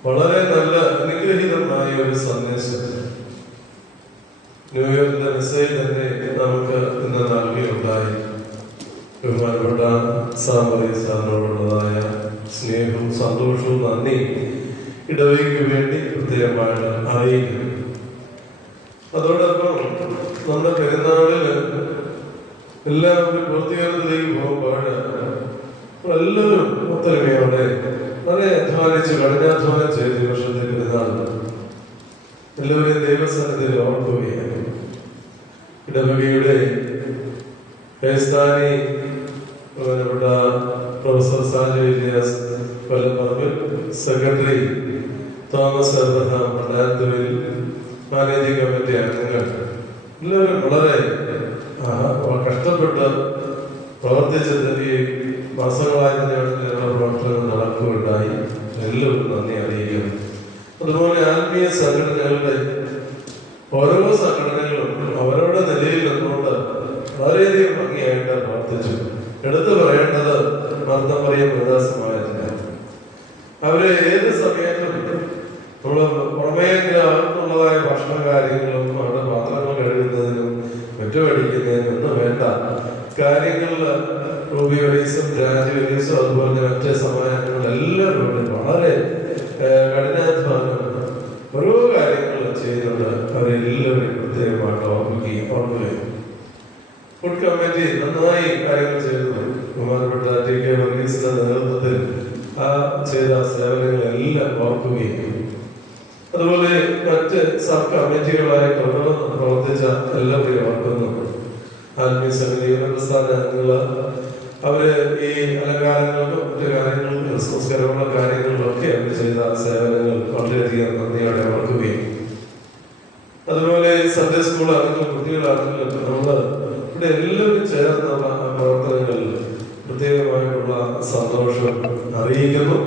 വളരെ നല്ല അനുഗ്രഹീതമായ ഒരു സന്ദേശം ന്യൂയോർക്കിന്റെ മെസ്സേജ് തന്നെ നമുക്ക് ഇന്ന് നൽകിയുണ്ടായി. ബഹുമാനപ്പെട്ട സാമറിയസാറിനോടുള്ളതായ സ്നേഹവും സന്തോഷവും നന്ദി ഇടവയ്ക്ക് വേണ്ടി പ്രത്യേകമായിട്ട് അറിയിക്കുന്നു. അതോടൊപ്പം നമ്മുടെ പെരുന്നാളില് എല്ലാവരും പൂർത്തീകരണത്തിലേക്ക് പോകുമ്പോൾ എല്ലാവരും ഒത്തൊരുമയോടെ വളരെ അധ്വാനിച്ച് കഠിനാധ്വാനം ചെയ്ത് ഈ വർഷത്തെ പെരുന്നാൾ എല്ലാവരെയും ദൈവസ്ഥാനത്തിൽ ഓർക്കുകയാണ്. ഇടവകയുടെ ക്രൈസ്താനി ബഹുമാനപ്പെട്ട professor Saju Iliyas Kollaparambil, secretary Thomas Abraham Pandarathuvil, managing committee അംഗങ്ങൾ എല്ലാവരും വളരെ കഷ്ടപ്പെട്ട് പ്രവർത്തിച്ചത് ഈ മാസങ്ങളായി പ്രവർത്തനങ്ങൾ നടക്കുകയുണ്ടായി. എല്ലാവരും നന്ദി അറിയിക്കുന്നു. അതുപോലെ ആത്മീയ സംഘടനകളുടെ ഓരോ സംഘടനകളും അവരുടെ നിലയിൽ നിന്നുകൊണ്ട് വളരെയധികം ഭംഗിയായിട്ട് പ്രവർത്തിച്ചു. എടുത്തു പറയേണ്ടത് മർദ്ദമറിയ പ്രദാസമായതിന് അവര് ഏത് സമയത്തും പുറമേക്കുള്ളതായ ഭക്ഷണ കാര്യങ്ങളും അവരുടെ പാത്രങ്ങൾ കഴുകുന്നതിനും മറ്റുമടിക്കുന്നതിനും ഒന്നും വേണ്ട കാര്യങ്ങളിൽ റൂബിയോലീസും രാജുവലീസും അതുപോലെ മറ്റ് സമാജങ്ങളെല്ലാവരും വളരെ കഠിനാധ്വാനം ഓരോ കാര്യങ്ങൾ ചെയ്യുന്നുണ്ട്. അവരെല്ലാവരും പ്രത്യേകമായിട്ട് ഓർക്കുകയും ഫുഡ് കമ്മിറ്റി നന്നായി കാര്യങ്ങൾ ചെയ്തു. ബഹുമാനപ്പെട്ട ടി കെ വർഗീസിന്റെ നേതൃത്വത്തിൽ ആ ചെയ്ത സേവനങ്ങളെല്ലാം ഓർക്കുകയും അതുപോലെ മറ്റ് സബ് കമ്മിറ്റികളായി പ്രവർത്തിച്ച എല്ലാവരെയും ഓർക്കുന്നു. ആത്മീയ സമിതിയുടെ പ്രസ്ഥാന അംഗങ്ങള് അവര് ഈ അലങ്കാരങ്ങൾക്കും മറ്റു കാര്യങ്ങൾക്കും ക്രിസ്മസ് കരമുള്ള കാര്യങ്ങളിലൊക്കെ അവർ ചെയ്ത സേവനങ്ങൾ വളരെയധികം നന്ദിയോടെ ഓർക്കുകയും അതുപോലെ സൺഡേ സ്കൂളാണെങ്കിലും കുട്ടികളാണെങ്കിലും നമ്മള് ഇവിടെ എല്ലാവരും ചേർന്നുള്ള പ്രവർത്തനങ്ങളിൽ പ്രത്യേകമായിട്ടുള്ള സന്തോഷം അറിയിക്കുന്നു.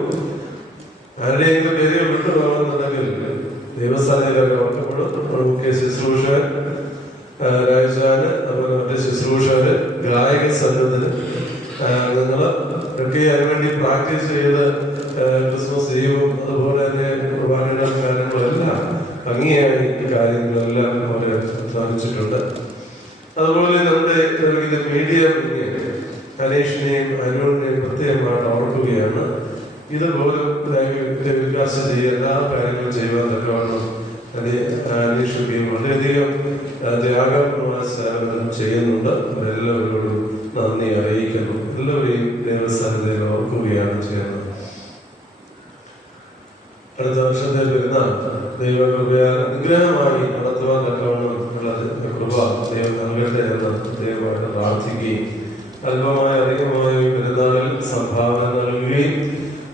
ആരുടെയൊക്കെ പേരുകൾ വിട്ടുപോകുന്നുണ്ടെങ്കിൽ ദൈവസ്ഥാനത്തിലൊക്കെ ഓർക്കപ്പെടും. മുഖ്യ ശുശ്രൂഷകൻ രാജാന്, അതുപോലെ മറ്റേ ശുശ്രൂഷകര്, ഗായക സംഘത്തിന്, നിങ്ങൾ ഒക്കെ അതിനുവേണ്ടി പ്രാക്ടീസ് ചെയ്ത് ക്രിസ്മസ് ഈവും അതുപോലെ തന്നെ കുർബാനയുടെ കാര്യങ്ങളെല്ലാം ഭംഗിയായി ഈ കാര്യങ്ങളെല്ലാം അവരെ സാധിച്ചിട്ടുണ്ട്. അതുപോലെ നമ്മുടെ മീഡിയ ഹനീഷിനെയും അനുവിനെയും പ്രത്യേകമായിട്ട് ഓർക്കുകയാണ്. ഇതുപോലും വികാസം ചെയ്യുക, എല്ലാ കാര്യങ്ങളും ചെയ്യുവാൻ തക്കവണ്ണം ഹനീഷുകയും വളരെയധികം ത്യാഗമായ സേവനം ചെയ്യുന്നുണ്ട്. അവരെല്ലാവരോടും നന്ദി അറിയിക്കുന്നു. എല്ലാവരെയും ദേവസ്ഥാനത്തിൽ ഓർക്കുകയാണ് ചെയ്യുന്നത്. അടുത്ത വർഷത്തെ പെരുന്നാൾ ദൈവകൃപയാൽ അനുഗ്രഹമായി നടത്തുവാൻ തക്കവണ്ണം ഉള്ള കൃപ ദൈവം നൽകട്ടെ എന്ന് ദൈവമായിട്ട് പ്രാർത്ഥിക്കുകയും അല്പമായ അധികമായ പെരുന്നാളിൽ സംഭാവന നൽകുകയും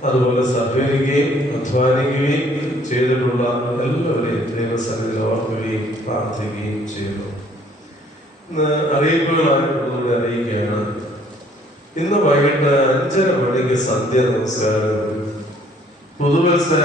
അതുപോലെ സഹകരിക്കുകയും അധ്വാനിക്കുകയും ചെയ്തിട്ടുള്ള എല്ലാവരെയും ദൈവസന്നിധിയിൽ ഓർക്കുകയും പ്രാർത്ഥിക്കുകയും ചെയ്യുന്നു. ഇന്ന് അറിയിപ്പുകളായിട്ടുള്ളതോടെ അറിയിക്കുകയാണ്. ഇന്ന് വൈകിട്ട് 5:30 മണിക്ക് സന്ധ്യ നമസ്കാരം പുതുവത്സര